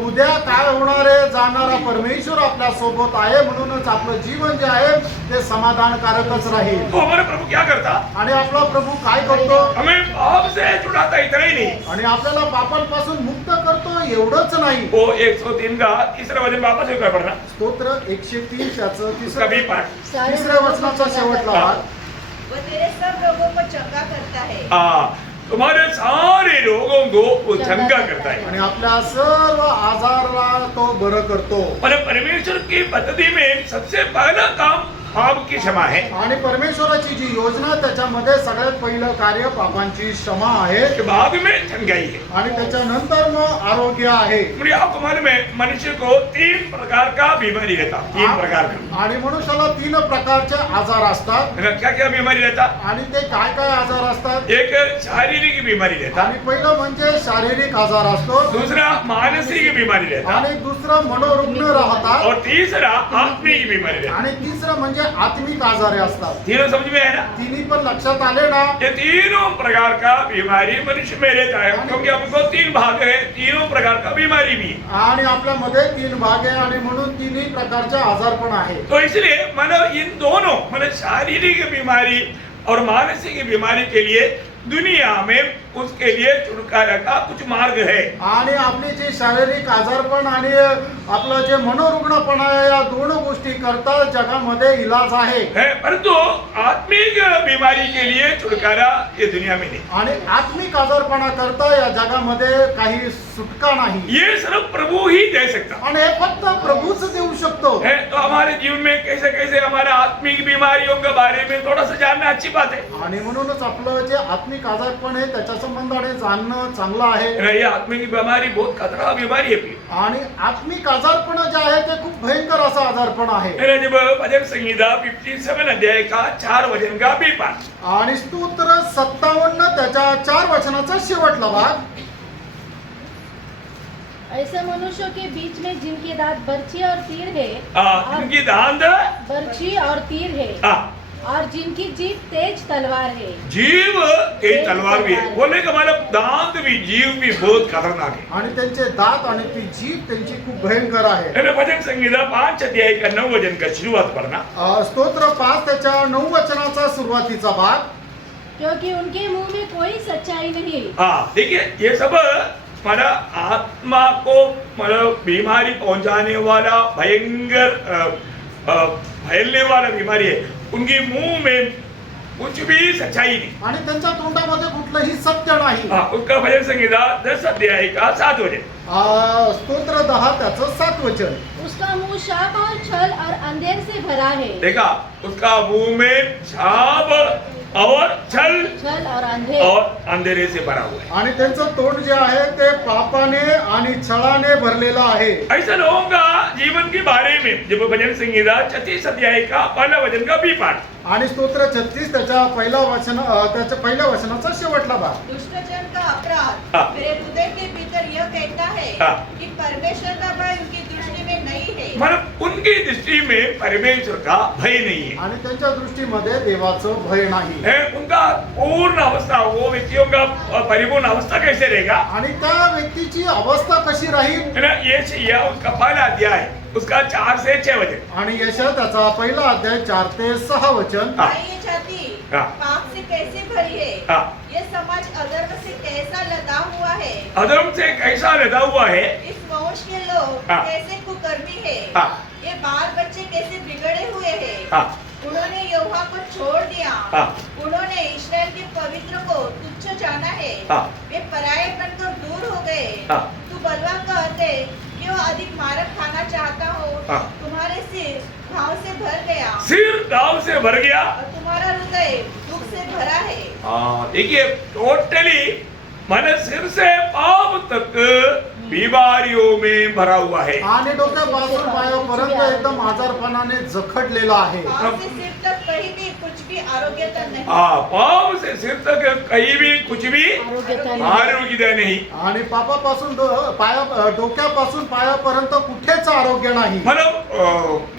उद्या काय होणार आहे जाणारा परमेश्वर आपल्या सोबत आहे म्हणूनच आपलं जीवन जे आहे ते समाधानकारकच राहील. तो हमारा प्रभु क्या करता, आणि आपला प्रभू काय करतो हमें पाप से छुड़ाता, इतना ही नहीं, आणि आपल्याला पापांपासून मुक्त करतो एवढंच नाही. वो 103 का तीसरा वचन वापस एक पढ़ना. स्तोत्र 103 त्याचं कभी पाठ. तिसऱ्या वचनाचा शेवटला भाग. वो तेरे सब लोगों को चंगा करता है. तुम्हारे सारे रोगों को वो चंगा करता है. आणि आपल्या सर्व आजाराला तो बरं करतो. पर परमेश्वर की पद्धति में सबसे पहला काम पाप की क्षमा है, आणि परमेश्वराची जी योजना त्याच्यामध्ये सगळ्यात पहिलं कार्य पापांची क्षमा आहे उसके बाद में चंगाई है। आणि त्याच्यानंतर मग आरोग्य आहे. मुझे आपको मालूम है मनुष्य को 3 प्रकार का बीमारी रहता, 3 प्रकार का। आणि मनुष्याला 3 प्रकारचे आजार असतात. क्या क्या बीमारी रहता? आणि ते काय काय आजार असतात? एक शारीरिक बीमारी रहता, आणि पहिलं म्हणजे शारीरिक आजार असतो, दूसरा मानसिक बीमारी रहता, आणि दुसरं मनोरुग्ण राहतात, और तीसरा आत्मिक बीमारी रहता। आणि तिसरं म्हणजे आत्मिक आजारे असतात. तीनों समझ में है ना? तिन्ही पण लक्षात आले ना? ये तीनों प्रकार का बीमारी मनुष्य में रहता है, क्योंकि हमको 3 भाग है, तीनों प्रकार का बीमारी भी है। आणि आपल्यामध्ये 3 भाग आहे आणि म्हणून तिन्ही प्रकारचे आजार पण आहे. तो इसलिए मतलब इन दोनों मतलब शारीरिक बीमारी और मानसिक बीमारी के लिए दुनिया में उसके लिए छुटकारा का कुछ मार्ग है। आणि आपली जी शारीरिक आजारपण आणि आपलं जे मनोरुग्णपण आहे या दोन गोष्टी करता जगामध्ये इलाज आहे. परंतु आत्मिक बीमारी के लिए छुटकारा ये दुनिया में नहीं। आणि आत्मिक आजारपणा करता या जगामध्ये काही सुटका नाही. ये सिर्फ प्रभु ही दे सकता आणि हे फक्त प्रभूच देऊ शकतो. है। तो हमारे जीवन में कैसे कैसे हमारे आत्मिक बीमारियों के बारे में थोड़ा सा जानना अच्छी बात है। आणि म्हणूनच आपलं जे आत्मिक आजारपण आहे त्याच्या संबंधाने जाणणं चांगलं आहे. ये आत्मिक बीमारी बहुत खतरा बीमारी है। आणि आत्मिक आजारपण जे आहे ते खूप भयंकर असं आजारपण आहे. जब भजन संहिता 57 अध्याय का 4 वचन का बी पाठ, आणि स्तोत्र 57 त्याच्या 4 वचनाचा शेवटला भाग. ऐसे मनुष्यों के बीच में जिनके दांत बर्छी और तीर है, जिनकी दांत बर्छी और तीर है, और जिनकी जीभ तेज तलवार है। जीव तेज तलवार भी है। बोलने का मतलब दांत भी जीव भी बहुत खतरनाक है। आणि त्यांचे दात आणि ती जीभ त्यांची खूप भयंकर आहे. भजन संहिता 5 अध्याय का 9 वचन का शुरुआत करना, स्तोत्र 5 त्याच्या 9 वचनाचा सुरुवातीचा भाग. क्योंकि उनके मुंह में कोई सच्चाई नहीं। देखिए ये सब मतलब आत्मा को मतलब बीमारी पहुंचाने वाला भयंकर फैलने वाला बीमारी है। उनके मुंह में कुछ भी सच्चाई नहीं। आणि त्यांच्या तोंडामध्ये कुठलंही सत्य नाही. उसका भजन संहिता 10 अध्याय का 7 वचन, स्तोत्र 10 त्याचं 7 वचन. उसका मुंह शाप और छल और अंधेर से भरा है। देखा उसका मुंह में शाप और छल और अंधेरे से भरा हुआ है. आणि त्यांचं तोंड जे आहे ते पापाने आणि छळाने भरलेलं आहे. ऐसा लोगों का जीवन के बारे में जब भजन संहिता 36 अध्याय का पहला वचन का बी पाठ, आणि स्तोत्र 36 त्याच्या पहिल्या वचनाचा शेवटला भाग. दुष्टजन का अपराध मेरे हृदय के भीतर यह कहता है कि परमेश्वर का भय उनकी दृष्टि में नहीं है. मतलब उनकी दृष्टि में परमेश्वर का भय नहीं है. आणि त्यांच्या दृष्टीमध्ये देवाचं भय नाही. उनका पूर्ण अवस्था, वो व्यक्तियों का परिपूर्ण अवस्था कैसे रहेगा? आणि त्या व्यक्तीची अवस्था कशी राहील? ये उसका पहला अध्याय उसका 4 से 6 वचन, आणि यशा त्याचा पहिला अध्याय 4 ते 6 वचन. ये जाति पाप से कैसे भरी है, ये समाज अधर्म से कैसा लदा हुआ है, अधर्म से कैसा लदा हुआ है, इस वंश के लोग कैसे कुकर्मी है, ये बाल बच्चे कैसे बिगड़े हुए हैं. उन्होंने यहोवा को छोड़ दिया, उन्होंने इस्राएल के पवित्र को तुच्छ जाना है. वे पराये बनकर दूर हो गए. तू बलवा कहते कि वो अधिक मारक खाना चाहता हो. तुम्हारे सिर घाव से भर गया, सिर घाव से भर गया और तुम्हारा हृदय दुख से भरा है. देखिए टोटली मन सिर से पाव तक बीमारियों में भरा हुआ है. आणि डोक्यापासून पायापर्यंत एकदम आजारपणाने जखडलेला आहे. पाँव से सिर तक कहीं भी कुछ भी आरोग्यता नहीं. पाव से सिर तक कहीं भी कुछ भी आरोग्य नहीं. आणि पापापासून डोक्यापासून पायापर्यंत कुठेच आरोग्य नाही. मतलब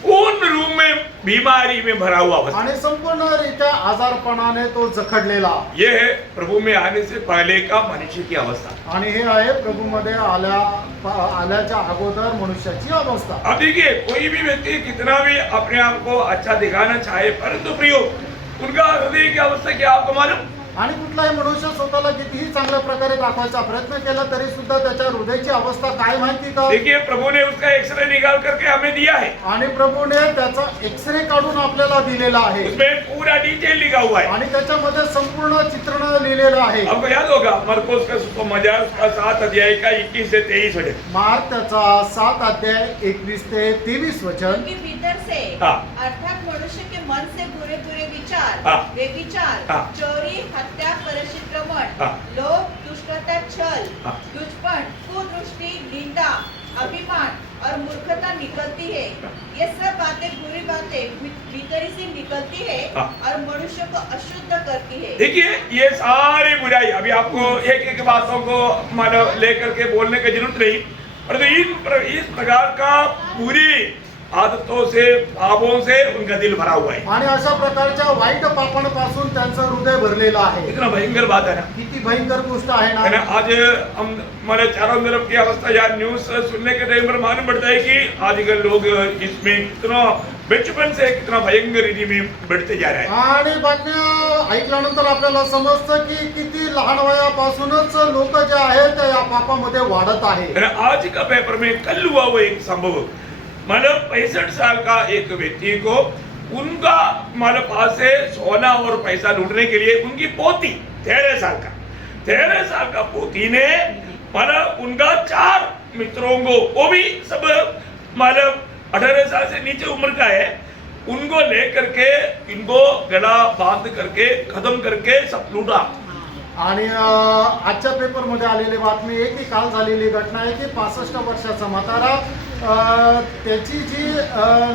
पूर्ण रूप में बीमारी में भरा हुआ अवस्था. आणि संपूर्णरित्या आजारपणाने तो जखडलेला. ये है प्रभु में आने से पहले का मनुष्य की अवस्था. आणि हे आहे प्रभु मध्ये आल्याच्या अगोदर मनुष्याची अवस्था. अब देखिए कोई भी व्यक्ति कितना भी अपने आप को अच्छा दिखाना चाहे, परंतु प्रियो उनका हृदय की अवस्था क्या आपको मालूम? आणि कुठलाही मनुष्य स्वतःला कितीही चांगल्या प्रकारे दाखवायचा प्रयत्न केला तरी सुद्धा त्याच्या हृदयाची अवस्था काय माहिती का? देखिए प्रभु ने उसका एक्सरे निकाल करके हमें दिया है, आणि प्रभूने त्याचा एक्सरे काढून आपल्याला दिलेला आहे उसमें पूरा डिटेल लिखा हुआ है। आणि त्याच्यामध्ये संपूर्ण चित्रण लिहिलेलं आहे. आपको याद होगा मरकोस का सुसमाचार उसका 7 अध्याय का 21 से 23 वचन। मार्क त्याचा 7 अध्याय 21 ते 23 वचन. क्योंकि भीतर से हाँ। अर्थात मनुष्य के मन से बुरे बुरे विचार, हाँ। व्यभिचार, हाँ। चोरी, हत्या, परश्रित्रमण, हाँ। लोभ, दुष्टता, छल, हाँ। दुष्पण, कुदृष्टि, निंदा, अभिमान और मूर्खता निकलती है। ये सब बातें बुरी बातें भीतरी से निकलती है हाँ। और मनुष्य को अशुद्ध करती है। देखिए ये सारी बुराई, अभी आपको एक एक बातों को मानो लेकर के बोलने की जरूरत नहीं, परंतु इस प्रकार का बुरी आदतों से, पापों से उनका दिल भरा हुआ है। आणि अशा प्रकारच्या वाईट पापांपासून त्यांचं हृदय भरलेलं आहे. इतना भयंकर बात है ना। किती भयंकर गोष्ट आहे है ना। ना. आज हम हमारे चारों तरफ की अवस्था या न्यूज सुनने के टाइम पर मालूम पड़ता है कि आजकल लोग इसमें कितना बचपन से कितना भयंकर रीति में बढ़ते जा रहे हैं। आणि बातम्या ऐकल्यानंतर आपल्याला समजतं की किती लहान वयापासूनच लोक जे आहेत या पापामध्ये वाढत आहे. है ना। आज का पेपर में कल हुआ वो एक संभव, मतलब 65 साल का एक व्यक्ति को उनका मतलब पास से सोना और पैसा लूटने के लिए उनकी पोती 13 साल का पोती ने मतलब उनका 4 मित्रों को, वो भी सब मतलब 18 साल से नीचे उम्र का है, उनको लेकर के इनको गला बांध करके खत्म करके सब लूटा. आणि आजच्या पेपरमध्ये आलेली बातमी आहे की काल झालेली घटना आहे की 65 वर्षाचा म्हातारा त्याची जी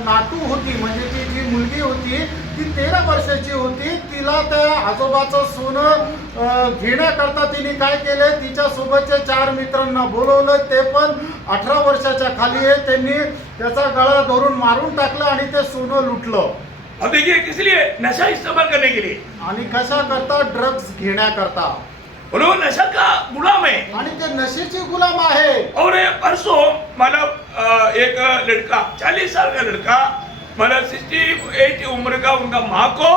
नातू होती म्हणजे ती जी मुलगी होती ती 13 वर्षाची होती. तिला त्या आजोबाचं सोनं घेण्याकरता तिने काय केले, तिच्या सोबतच्या 4 मित्रांना बोलवलं, ते पण 18 वर्षाच्या खाली आहे. त्यांनी त्याचा गळा धरून मारून टाकलं आणि ते सोनं लुटलं. अब देखिए किस लिए, नशा इस्तेमाल करने के लिए. आणि कशा करता, ड्रग्स घेण्याकरता. वो नशा का गुलाम है आणि ते नशेची गुलाम आहे. और परसों मतलब एक लड़का 40 साल का लड़का मतलब 68 की उम्र का उनका माँ को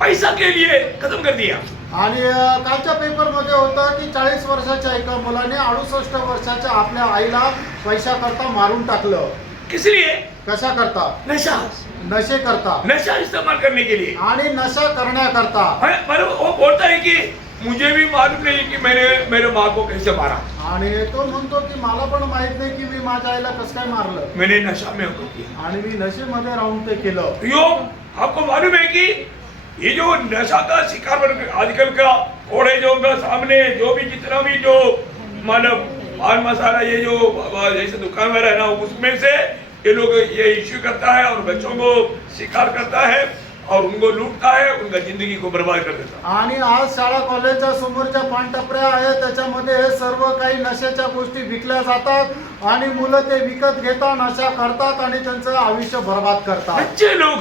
पैसा के लिए खत्म कर दिया. आणि कालच्या पेपरमध्ये होतं की 40 वर्षाच्या एका मुलाने 68 वर्षाच्या आपल्या आईला पैसा करता मारून टाकलं. किस लिए, कशा करता, नशा, नशे करता नशा इस्तेमाल करने के लिए. आणि नशा करण्याकरता. मतलब वो बोलता है कि मुझे भी मालूम नहीं कि मैंने मेरे माँ को कैसे मारा. आणि तो म्हणतो की मला पण माहित नाही की मी माझ्या आईला कसं काय मारलं मैंने नशा में होकर किया. आणि मी नशेमध्ये राहून ते केलं. यो आपको मालूम है कि ये जो नशा का शिकार बन आजकल का थोड़े जो का सामने जो भी जितना भी जो मतलब पान मसाला ये जो जैसे दुकान वाला है ना, उसमें से ये लोग ये इश्यू करता है और बच्चों को शिकार करता है और उनको लूटता है, उनका जिंदगी को बर्बाद कर देता. आणि आज शाळा कॉलेजच्या समोरच्या पानटपऱ्या आहेत, त्याच्यामध्ये हे सर्व काही नशेच्या गोष्टी विकल्या जातात आणि मुलं ते विकत घेतात, नशा करतात आणि त्यांचं आयुष्य बर्बाद करतात.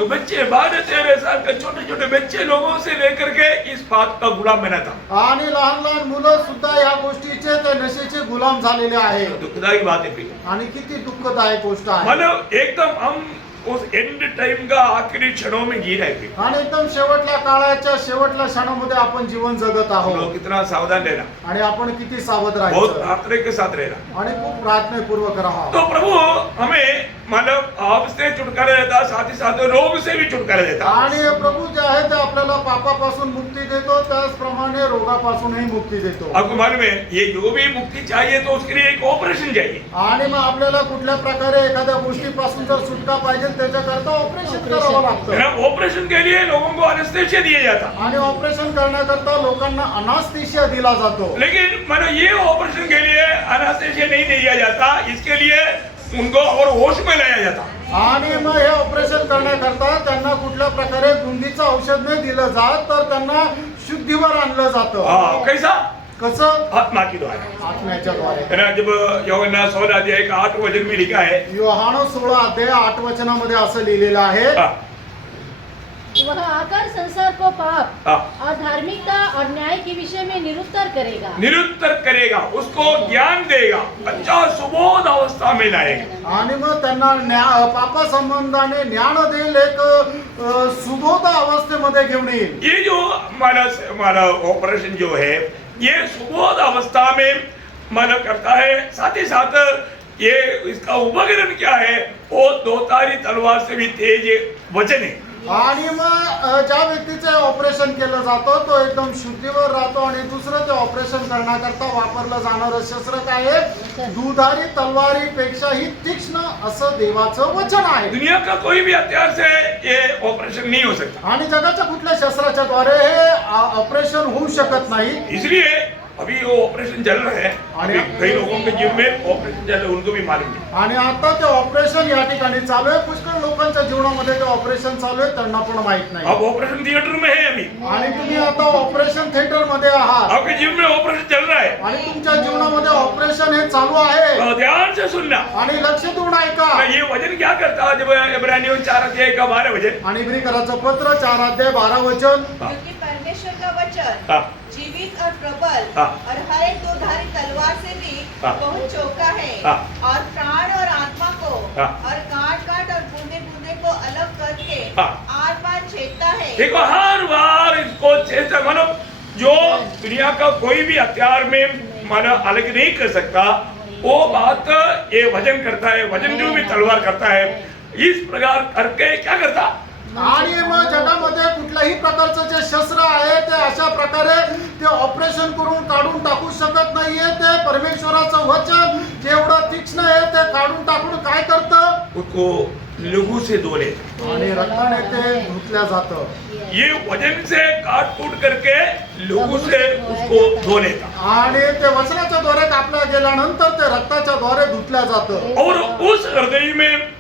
बच्चे 12-13 साल के छोटे छोटे बच्चे लोगों से लेकर के इस बात का गुलाम बना था. आणि लहान लहान मुलं सुद्धा या गोष्टीचे ते नशेचे गुलाम झालेले आहेत. दुखदायक बात है. आणि किती दुःखदायक गोष्ट आहे. मतलब एकदम हम उस एंड टाइम का आखिरी क्षणों में जी रहे थे. आणि एकदम शेवटल्या काळाच्या शेवटल्या क्षणामध्ये आपण जीवन जगत आहोत. लोग कितना सावधान रहना, आणि आपण किती सावध बहुत राहायचं प्रार्थना के साथ रहना. आणि खूप प्रार्थनापूर्वक राहा. तो प्रभु हमें मतलब आपसे छुटकारा देता, साथ ही साथ रोग से भी छुटकारा देता. आणि प्रभू जे आहे ते आपल्याला पापापासून मुक्ती देतो, त्याचप्रमाणे रोगापासूनही मुक्ती देतो. आपको मालूम है ये जो भी मुक्ति चाहिए तो उसके लिए एक ऑपरेशन चाहिए. आणि मग आपल्याला कुठल्या प्रकारे एखाद्या गोष्टीपासून जर सुटका पाहिजे त्याच्याकरता ऑपरेशन करावं लागतं. ऑपरेशन के लिए लोगों को अनेस्थेसिया दिया जाता. आणि ऑपरेशन करण्याकरता लोकांना अनास्थेशिया दिला जातो. लेकिन मतलब ये ऑपरेशन के लिए अनेस्थेसिया नहीं दिया जाता, इसके लिए उनको और होश में लाया जाता. आणि मग हे ऑपरेशन करण्याकरता त्यांना कुठल्या प्रकारे गुंगीचं औषध नाही दिलं जात, तर त्यांना शुद्धीवर आणलं जातं. कैसा, कसं, आत्मा के द्वारा. आत्म्याच्या द्वारे. है ना. जब यूहन्ना 16 अध्याय का 8 वचन में लिखा है, योहान 16 अध्याय 8 वचनामध्ये असं लिहिलेलं आहे, वह आकर संसार को पाप हाँ। और धार्मिकता और न्याय के विषय में निरूपित निरुत्तर करेगा, उसको ज्ञान देगा, अच्छा सुबोध अवस्था में लाएगा आणि मग त्यांना पापा संबंधाने ज्ञान देईल, एक सुबोध अवस्थेमध्ये घेऊन येईल. ये जो हमारा ऑपरेशन जो है ये सुबोध अवस्था में माना करता है. साथ ही साथ ये इसका उपकरण क्या है, वो दो तारी तलवार से भी तेज वचन है. आणि मग ज्या व्यक्तीचे ऑपरेशन केलं जातं तो एकदम शुद्धीवर राहतो. आणि दुसरं ते ऑपरेशन करण्याकरता वापरलं जाणारं शस्त्र काय आहे, दुधारी तलवारीपेक्षाही तीक्ष्ण असं देवाचं वचन आहे. दुनिया का कोई भी हथियार से ये ऑपरेशन नहीं हो सकता. आणि जगाच्या कुठल्या शस्त्राच्या द्वारे हे ऑपरेशन होऊ शकत नाही. इसलिए अभी वो ऑपरेशन चल रहा है. अभी कई लोगों के जीव में ऑपरेशन चल रहा है, उनको भी मालूम है. आणि आता ते ऑपरेशन या ठिकाणी चालू आहे. पुष्कळ लोकांच्या जीवनामध्ये ते ऑपरेशन चालू आहे, त्यांना पण माहित नाही. अब ऑपरेशन थिएटर में है अभी. आणि तुम्ही आता ऑपरेशन थिएटर मध्ये आहात आपके जीव में ऑपरेशन चल रहा है. आणि तुमच्या जीवनामध्ये ऑपरेशन हे चालू आहे. तो ध्यान से सुनना. आणि लक्ष देऊन ऐका. ये वचन क्या करता है, जब इब्रानियों 4:12 वचन. आणि इब्री पत्र 4:12 क्योंकि परमेश्वर का वचन हाँ. जीवित और प्रबल हाँ. और हर एक दो धारी तलवार से भी हाँ. बहुत चौका है हाँ. और प्राण और आत्मा को हाँ. और काट काट और बूंदे बूंदे को अलग करके हाँ. आर पार छेदता है. देखो हर बार इसको छेद मानो जो दुनिया का कोई भी हथियार में मानो अलग नहीं कर सकता, वो बात ये वजन करता है. वजन जो भी तलवार करता है, इस प्रकार करके क्या करता. आणि मग जगामध्ये कुठल्याही प्रकारचं जे शस्त्र आहे ते अशा प्रकारे ते ऑपरेशन करून काढून टाकू शकत नाहीये. ते परमेश्वराचं वचन जेवढं तीक्ष्ण आहे ते काढून टाकून काय करतं, उसको लघु से धो ले. आणि रक्ताने ते धुतल्या जातं. ये वजन से काट कूट करके लघु से उसको धो लेता. आणि ते वचनाच्या द्वारे कापल्या गेल्यानंतर ते रक्ताच्या द्वारे धुतल्या जातं. और उस हृदय में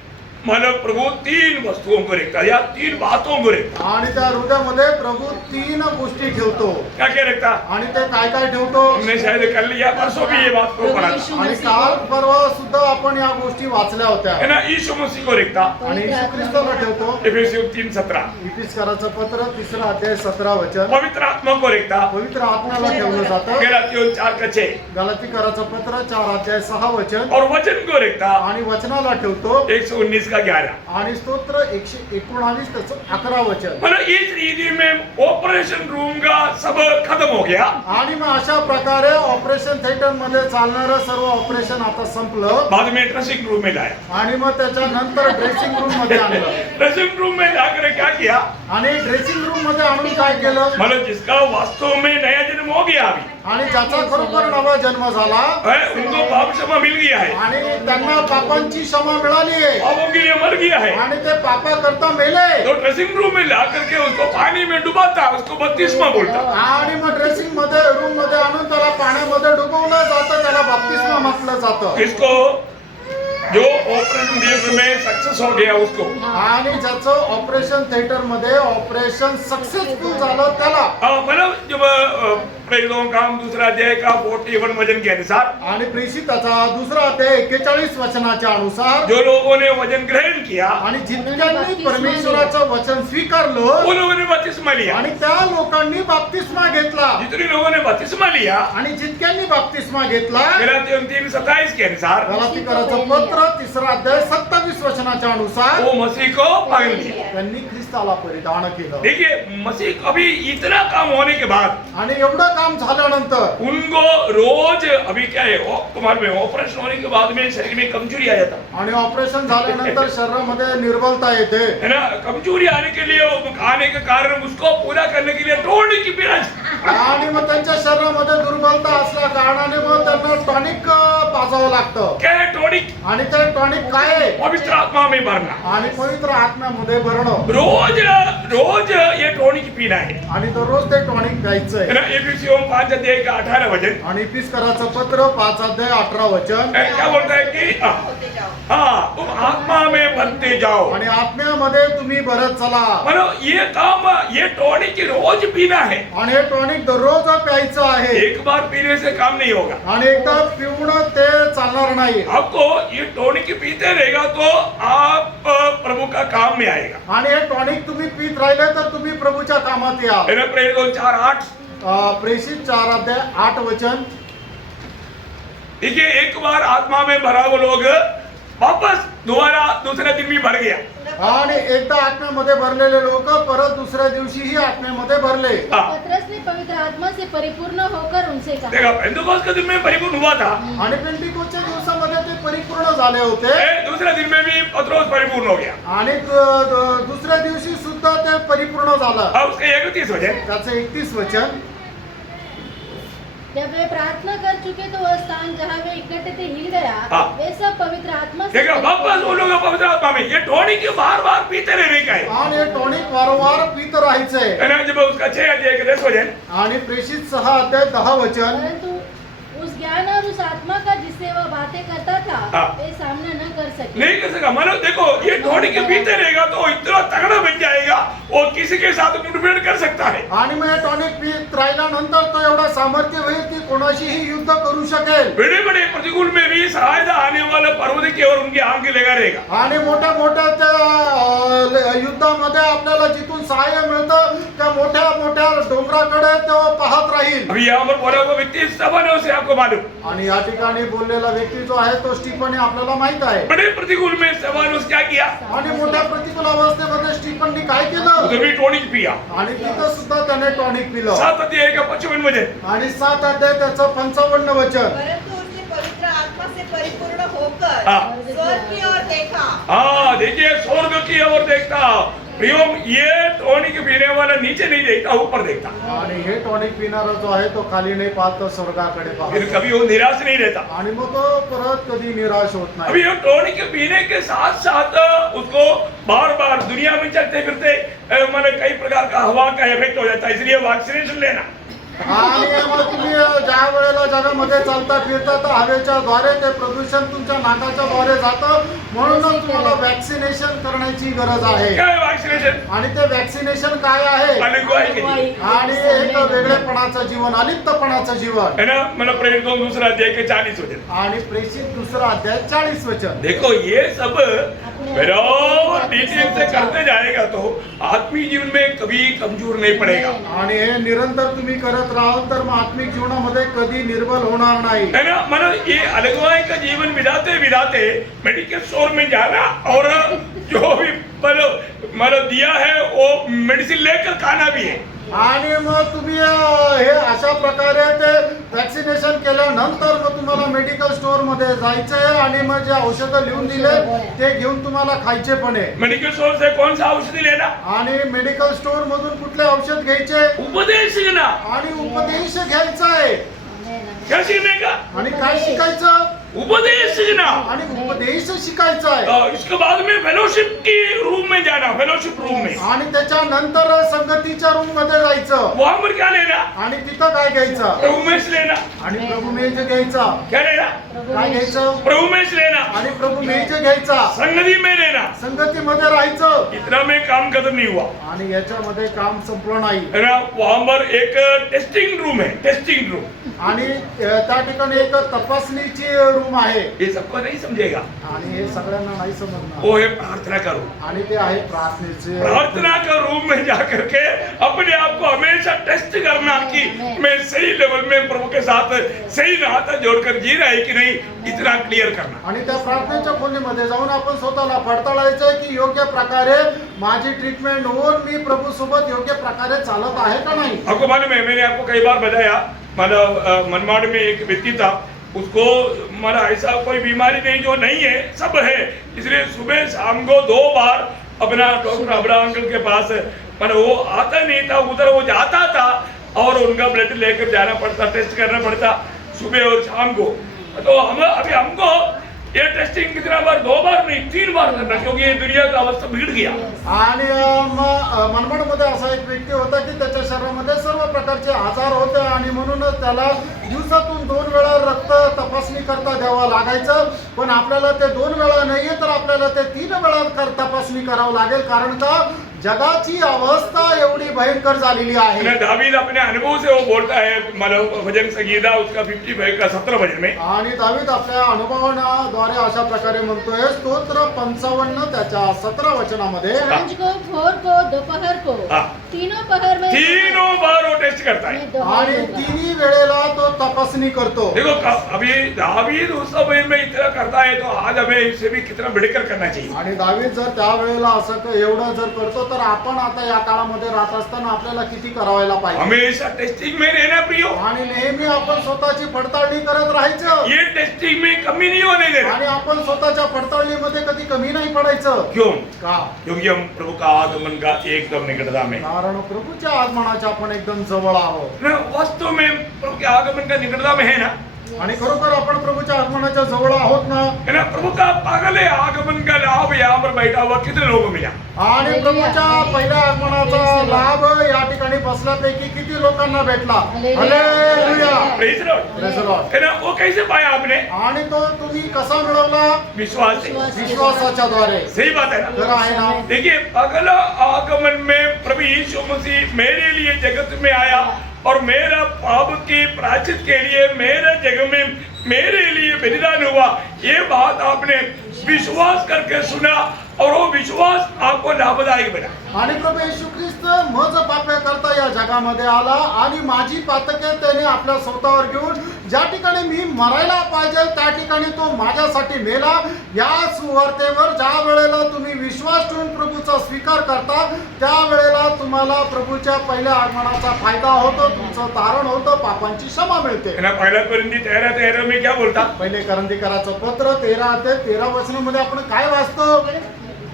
मानो प्रभु 3 वस्तुओं को रखता है या 3 बातों को रखता. आणि त्या हृदयामध्ये प्रभु 3 गोष्टी ठेवतो. क्या क्या रखता. आणि ते काय काय ठेवतो, हमने शायद कल या परसों भी ये बात को पढ़ा था, आणि काल परवा सुद्धा आपण या गोष्टी वाचल्या होत्या. है ना. यीशु मसीह को रखता. आणि येशू ख्रिस्ताला ठेवतो. इफिसियों 3:17. इफिसकाराचं पत्र 3:17 पवित्र आत्मा को रखता. पवित्र आत्म्याला ठेवलं जातं. गलातियों 4:6. गलातीकराचं पत्र 4:6 और वचन को रखता. आणि वचनाला ठेवतो. 119 का 11. आणि स्तोत्र 119 त्याचं 11 मतलब इस रीति में ऑपरेशन रूम का सब खत्म हो गया. आणि मग अशा प्रकारे ऑपरेशन थिएटर मध्ये चालणारं सर्व ऑपरेशन आता संपलं. बाद में ड्रेसिंग रूम में लाया. आणि मग त्याच्यानंतर ड्रेसिंग रूम मध्ये आणलं. ड्रेसिंग रूम में जाकर क्या किया. आणि ड्रेसिंग रूम मध्ये आणून काय केलं, मतलब जिसका वास्तव में नया जन्म हो गया अभी, आणि ज्याचा खरोखर नवा जन्म झाला उनको पाप क्षमा मिल गया है. आणि त्यांना पापांची क्षमा मिळाली आहे. पापों के लिए मर गया है. आणि ते पापा करता मेले. तो ड्रेसिंग रूम में ला करके उसको पानी में डुबाता, उसको बपतिस्मा बोलता. आणि मग ड्रेसिंग मध्ये रूम मध्ये आणून त्याला पाण्यामध्ये डुबवलं जातं, त्याला बपतिस्मा म्हटलं जातं. इसको जो ऑपरेशन थिएटर में सक्सेस हो गया उसको, आणि ज्याचं ऑपरेशन थिएटर मध्ये ऑपरेशन सक्सेसफुल झालं त्याला, मतलब जब प्रेरितों का काम 2 अध्याय का 41 वचन के अनुसार, आणि प्रेषिताचा 2 अध्याय 41 वचनाच्या अनुसार जो लोगों ने वचन ग्रहण किया, आणि जितक्यांनी परमेश्वराचं वचन स्वीकारलं उन लोगों ने बपतिस्मा लिया. आणि त्या लोकांनी बाप्तिस्मा घेतला. जितने लोगों ने बपतिस्मा लिया, आणि जितक्यांनी बाप्तिस्मा घेतला, गलातियों 3:27 के अनुसार, गलातीकराचं पत्र 3 अध्याय 27 वचनाच्या अनुसार वो मसीह को पहन लिया. त्यांनी ख्रिस्ताला परिधान केलं. देखिए मसीह अभी इतना काम होने के बाद आणि एवढं काम झाल्यानंतर उनको रोज अभी क्या है तुम्हारे में ऑपरेशन होने के बाद में शरीर में कमजोरी आ जाता आणि ऑपरेशन झाल्यानंतर शरीरामध्ये निर्बलता येते. है ना. कमजोरी आने के लिए आने के कारण उसको पूरा करने के लिए टॉनिक की पीना. आणि मग त्यांच्या शरीरामध्ये दुर्बलता असल्या कारणाने मग त्यांना टॉनिक पाजावं लागतं. क्या है टॉनिक. आणि ते टॉनिक काय आहे, पवित्र आत्मा में भरना. आणि पवित्र आत्म्यामध्ये भरणं. रोज रोज ये टॉनिक पीना है. आणि दररोज ते टॉनिक प्यायचं है आहे. ना. एफिसियों 5 अध्याय का 18 वचन, आणि इफिसकाराचं पत्र 5 अध्याय 18 वचन, क्या बोलता है कि होते जाओ. हाँ तुम आत्मा में भरते जाओ. आणि आत्म्यामध्ये तुम्ही भरत चला. मतलब ये काम ये टॉनिक रोज पीना है. आणि हे टॉनिक दररोज प्यायचं आहे. एक बार पीने से काम नहीं होगा. आणि एकदा पिऊन ते चालणार नाही. आपको ये टॉनिक पीते रहेगा तो आप प्रभु का काम में आएगा. आणि हे टॉनिक तुम्ही पीत राहिले तर तुम्ही प्रभूच्या कामात या. है ना. प्रेरितों 4:8 प्रेषित 4:8 देखिए, एक बार आत्मा में भरा वो लोग वापस दोबारा दूसरे दिन भी भर गया। आणि एकदा आत्म्यामध्ये भरलेले लोक परत दुसऱ्या दिवशीही आत्म्यामध्ये भरले. पतरस ने पवित्र आत्मा से परिपूर्ण होकर उनसे कहा, देखा, पेंटेकोस्त के दिन में परिपूर्ण हुआ था, आणि पेंटिकोस्टच्या दिवसामध्ये ते परिपूर्ण झाले होते. दूसरे दिन में भी पत्रोस परिपूर्ण हो गया। आणि दुसऱ्या दिवशी सुद्धा ते परिपूर्ण झालं. अब उसके 31 हो जाए, त्याचं 31 वचन. जब वे प्रार्थना कर चुके तो वह स्थान जहाँ वे इकट्ठे थे हिल गया। हाँ। वे सब पवित्र आत्मा से देखा, वापस वो लोग पवित्र आत्मा में, ये टॉनिक के बार बार पीते रहने का है। आणि हे टॉनिक वारंवार पित राहायचंय. है ना, जब उसका 6:10 हो जाए, आणि प्रेषित 6:10 परंतु उस ज्ञान और उस आत्मा का जिससे वह बातें करता था हाँ। वे सामना न कर सके। नहीं कर सका। मतलब देखो, ये टॉनिक पीते रहेगा तो इतना तगड़ा बन जाएगा, वो किसी के साथ मुठभेड़ कर सकता है। आणि मग हे टॉनिक पित राहिल्यानंतर तो एवढा सामर्थ्य होईल की कोणाशीही युद्ध करू शकेल. बड़े बड़े प्रतिकूल में भी सहायता आने वाले पर्वत की ओर उनकी आंख लगा रहेगा। आणि मोठ्या मोठ्या त्या युद्धामध्ये आपल्याला जिथून सहाय्य मिळतं त्या मोठ्या मोठ्या डोंगराकडे तो पाहत राहील. अभी यहाँ पर बोला हुआ व्यक्ति स्टेफन है, उसे आपको मालूम। आणि या ठिकाणी बोललेला व्यक्ती जो आहे तो स्टीफन आहे, आपल्याला माहित आहे. बड़े प्रतिकूल में स्टेफानोस क्या किया? आणि मोठ्या प्रतिकूल अवस्थेमध्ये स्टीफननी काय केलं? उधर भी टॉनिक पिया। आणि तिथं सुद्धा त्याने टॉनिक पिलं. 7:55 बजे, आणि 7 त्याचं 55 वचन. परंतु उसने पवित्र आत्मा से परिपूर्ण होकर हाँ। स्वर्ग की ओर देखा। हाँ, देखिए, स्वर्ग की ओर देखता। प्रियोम, ये टॉनिक पीने वाला नीचे नहीं देखता, ऊपर देखता। आणि हे टॉनिक पिणारा जो आहे तो खाली नाही पाहत, तो स्वर्गाकडे फिर पाहतो. कभी वो निराश नहीं रहता। आणि मग तो परत कधी निराश होत नाही. अभी ये टॉनिक पीने के साथ साथ उसको बार बार दुनिया में चलते फिरते मतलब कई प्रकार का हवा का इफेक्ट हो जाता है, इसलिए वैक्सीनेशन लेना। आणि मग तुम्ही ज्या वेळेला जगामध्ये चालता फिरता तर हवेच्या द्वारे ते प्रदूषण तुमच्या नाकाच्या द्वारे जातं, म्हणूनच तुम्हाला वॅक्सिनेशन करण्याची गरज आहे. क्या है वैक्सीनेशन? आणि ते वॅक्सिनेशन काय आहे? अलिगवाई के लिए। आणि एक वेगळेपणाचं जीवन, अलिप्तपणाचं जीवन. है ना, मतलब प्रेरित 2 दूसरा अध्याय के 40 वचन। आणि प्रेषित 2:40 वचन. देखो, ये सब बराबर डिटेल से करते जाएगा तो आत्मिक जीवन में कभी कमजोर नहीं पड़ेगा। आणि हे निरंतर तुम्ही करत राहाल तर मग आत्मिक जीवनामध्ये कधी निर्बल होणार नाही. है ना, मतलब ये अलगवाई का जीवन बिताते बिताते मेडिकल स्टोर में जाना और जो भी मतलब दिया है वो मेडिसिन लेकर खाना भी है। आणि मग तुम्ही हे अशा प्रकारे ते वॅक्सिनेशन केल्यानंतर मग तुम्हाला मेडिकल स्टोअर मध्ये जायचंय आणि मग जे औषधं लिहून दिले ते घेऊन तुम्हाला खायचे पण आहे. मेडिकल स्टोर से कौन सा औषधि लेना? आणि मेडिकल स्टोअर मधून कुठले औषध घ्यायचे? उपदेश लेना। आणि उपदेश घ्यायचा आहे. क्या सीखने का? आणि काय शिकायचं? उपदेश सीखना। आणि उपदेश शिकायचा आहे. इसके बाद में फेलोशिप की रूम में जाना, फेलोशिप रूम में। आणि त्याच्यानंतर संगतीच्या रूम मध्ये जायचं. वहां पर क्या लेना? आणि तिथं काय घ्यायचं? प्रभुमेश लेना। आणि प्रभू मेज घ्यायचा. क्या लेना? काय घ्यायचं? प्रभुमेश लेना। आणि प्रभू मेज घ्यायचा. संगति में लेना। संगतीमध्ये राहायचं. इतना में काम खत्म नहीं हुआ। आणि याच्यामध्ये काम संपलं नाही. है ना, वहां पर एक टेस्टिंग रूम है, टेस्टिंग रूम। आणि त्या ठिकाणी एक तपासणीची रूम आहे. ये सबको नहीं समझेगा। आणि हे सगळ्यांना नाही समजणार. वो है प्रार्थना का रूम। आणि ते आहे प्रार्थनेचे. प्रार्थना का रूम में जाकर के अपने आप को हमेशा टेस्ट करना कि मैं सही लेवल में प्रभु के साथ सही नाता जोड़कर जी रहा है कि नहीं, इतना क्लियर करना। आणि त्या प्रार्थनेच्या खोलीमध्ये जाऊन आपण स्वतःला पडताळायचं की योग्य प्रकारे माझी ट्रीटमेंट होऊन मी प्रभू सोबत योग्य प्रकारे चालत आहे का नाही. आपको मालूम है, मैंने आपको कई बार बताया, मतलब मनमाड़ में एक व्यक्ति था, उसको मतलब ऐसा कोई बीमारी नहीं जो नहीं है, सब है, इसलिए सुबह शाम को 2 बार अपना डॉक्टर अब्राहम अंकल के पास, मतलब वो आता नहीं था, उधर वो जाता था और उनका ब्लड लेकर जाना पड़ता, टेस्ट करना पड़ता सुबह और शाम को। तो अभी हमको ये टेस्टिंग कितना बार, 2 बार नहीं 3 बार करना, क्योंकि ये दुनिया का अवस्था बिगड़ गया। आणि मनमाडमध्ये असा एक व्यक्ती होता की त्याच्या शरीरामध्ये सर्व प्रकारचे आजार होते आणि म्हणूनच त्याला दिवसातून 2 वेळा रक्त तपासणी करता द्यावं लागायचं. पण आपल्याला ते 2 वेळा नाहीये तर आपल्याला ते 3 वेळा तपासणी करावं लागेल. कारण का, जगाची अवस्था एवढी भयंकर झालेली आहे दावीद अपने अनुभव से वो बोलता है मतलब भजन संगीता उसका 55 का 17 भजन में आणि दावीद आपल्या अनुभवाद्वारे अशा प्रकारे म्हणतोय स्तोत्र 55 त्याच्या 17 वचनामध्ये सांझ को, भोर को, दोपहर को, हाँ। तीनों पहर में तीनों बार वो टेस्ट करता है। मैं दोहराऊंगा। आणि तिन्ही वेळेला तो तपासणी करतो देखो अभी दावीद उस समय में इतना करता है तो आज हमें इससे भी कितना बढ़कर करना चाहिए। आणि दावीद जर त्या वेळेला असं एवढं जर करतो तर आपण आता या काळामध्ये राहत असताना आपल्याला किती करायला पाहिजे हमेशा टेस्टिंग में रहना प्रियो, आणि नेहमी आपण स्वतःची पडताळणी करत राहायचं ये टेस्टिंग में कमी नहीं होने देना। आणि आपण स्वतःच्या पडताळणीमध्ये कधी कमी नाही पडायचं क्यों? का क्योंकि हम प्रभु का आगमन का एकदम निकटता में कारण प्रभूच्या आगमनाच्या आपण एकदम जवळ आहोत ना, वास्तव में प्रभु के आगमन का निकटता में है ना, आणि खरोखर आपण प्रभूच्या आगमनाच्या जवळ आहोत ना है ना। प्रभु का अगले आगमन का लाभ यहाँ पर बैठा हुआ कितने लोगों को मिला? आणि प्रभूच्या पहिल्या आगमनाचा लाभ या ठिकाणी बसल्यापैकी किती लोकांना भेटला hallelujah Praise the Lord। Praise the Lord। है ना, वो कैसे पाया आपने? आणि तो तुम्ही कसा मिळवला विश्वास से। विश्वासाच्या द्वारे सही बात है ना। खरं आहे ना देखिए अगला आगमन में प्रभु यीशु मसीह मेरे लिए जगत में आया और मेरा पाप की प्रायश्चित के लिए मेरे जगत में मेरे लिए बलिदान हुआ। ये बात आपने विश्वास करके सुना और वो विश्वास आपको लाभदायक बना। आणि प्रभू येशू ख्रिस्त मज पाप्या करता या जगामध्ये आला आणि माझी पातके त्याने आपल्या स्वतःवर घेऊन ज्या ठिकाणी मी मरायला पाहिजे त्या ठिकाणी तो माझ्यासाठी मेला। या सुवार्तेवर ज्या वेळेला तुम्ही विश्वास ठेवून प्रभूचा स्वीकार करता त्या वेळेला तुम्हाला प्रभूच्या पहिल्या आगमनाचा फायदा होतो, तुमचं तारण होतं, पापांची क्षमा मिळते। है ना, पहला कोरिन्थी 13:13 में क्या बोलता? पहिले करंदीकराचं पत्र 13 वचनामध्ये आपण काय वाचतो?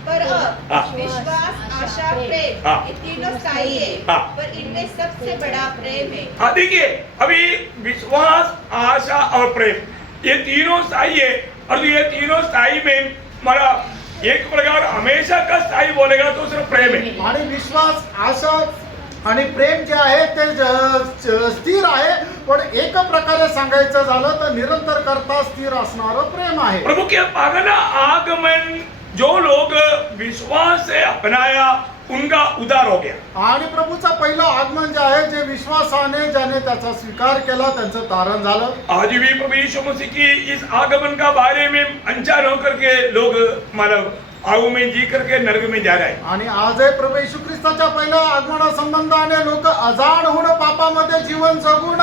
पर हाँ। विश्वास, आशा, प्रेम हाँ। ये तीनों स्थायी है, हाँ। पर इनमें सबसे बड़ा प्रेम है। हाँ, देखिए अभी विश्वास, आशा और प्रेम ये तीनों स्थायी है और ये तीनों स्थायी में हमारा एक प्रकार हमेशा का स्थायी बोलेगा तो सिर्फ प्रेम है। आणि विश्वास, आशा आणि प्रेम जे आहे ते स्थिर आहे, पण एक प्रकारे सांगायचं झालं तर निरंतर करता स्थिर असणारं प्रेम आहे। प्रभु के अगला आगमन जो लोग विश्वास से अपनाया उनका उद्धार हो गया। आणि प्रभूचा पहिलं आगमन जे आहे जे विश्वासाने ज्याने त्याचा स्वीकार केला त्यांचं तारण झालं। आज भी प्रभु यीशु मसीह की इस आगमन का बारे में अनजान होकर के लोग मतलब आगू में जी करके नरक में जा रहे हैं। आणि आजही प्रभू येशू ख्रिस्ताच्या पहिल्या आगमना संबंधाने लोक अजाण होऊन पापामध्ये जीवन जगून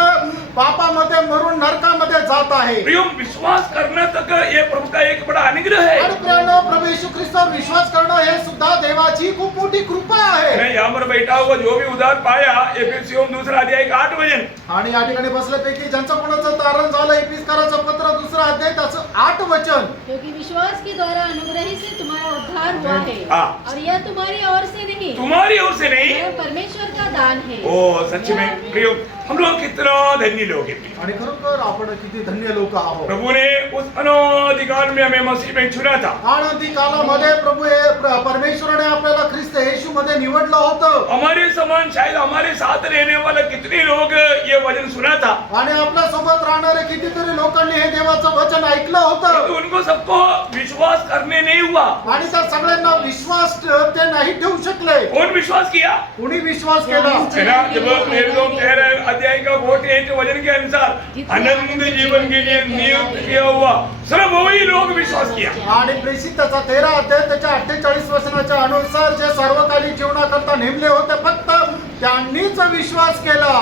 पापामध्ये मरून नरकामध्ये जात आहे। प्रियो, विश्वास करने तक ये प्रभु का एक बड़ा अनुग्रह है। आणि प्रियांनो, प्रभू येशू ख्रिस्तावर विश्वास करणं हे सुद्धा देवाची खूप मोठी कृपा आहे। यहाँ पर बैठा हुआ जो भी उद्धार पाया एफेसियों 2 अध्याय का 8 वचन, आणि या ठिकाणी बसल्यापैकी ज्यांचं कोणाचं तारण झालं एफिसकाराचं पत्र 2 अध्याय त्याचं 8 वचन, क्योंकि विश्वास के द्वारा अनुग्रह से तुम्हारा उद्धार हुआ है हाँ। और यह तुम्हारी ओर से नहीं, तुम्हारी ओर से नहीं, यह परमेश्वर का दान है। ओ सच में प्रियो, हम लोग कितना धन्य लोग हैं। आणि खरोखर आपण किती धन्य लोक आहोत। प्रभु ने उस अनादिकाल में हमें मसीह में चुना था। आनंदी कालामध्ये प्रभू परमेश्वराने आपल्याला ख्रिस्त येशू मध्ये निवडलं होतं। हमारे समान शायद हमारे साथ रहने वाले कितने लोग ये वचन सुना था, आणि आपल्या सोबत राहणारे कितीतरी लोकांनी हे देवाचं वचन ऐकलं होतं, तो उनको सबको विश्वास करने नहीं हुआ। आणि त्या सगळ्यांना विश्वास ते नाही ठेवू शकले। कौन विश्वास किया? कुणी विश्वास केला? है ना, जब प्रेरितों 13 अध्याय का 48 वचन के अनुसार अनंत जीवन के लिए नियुक्त किया हुआ सिर्फ वही लोग विश्वास किया। आणि प्रेषिताचा 13 अध्याय त्याच्या 48 वचनाच्या अनुसार जे सर्वकालिक जीवनाकरता नेमले होते फक्त त्यांनीच विश्वास केला।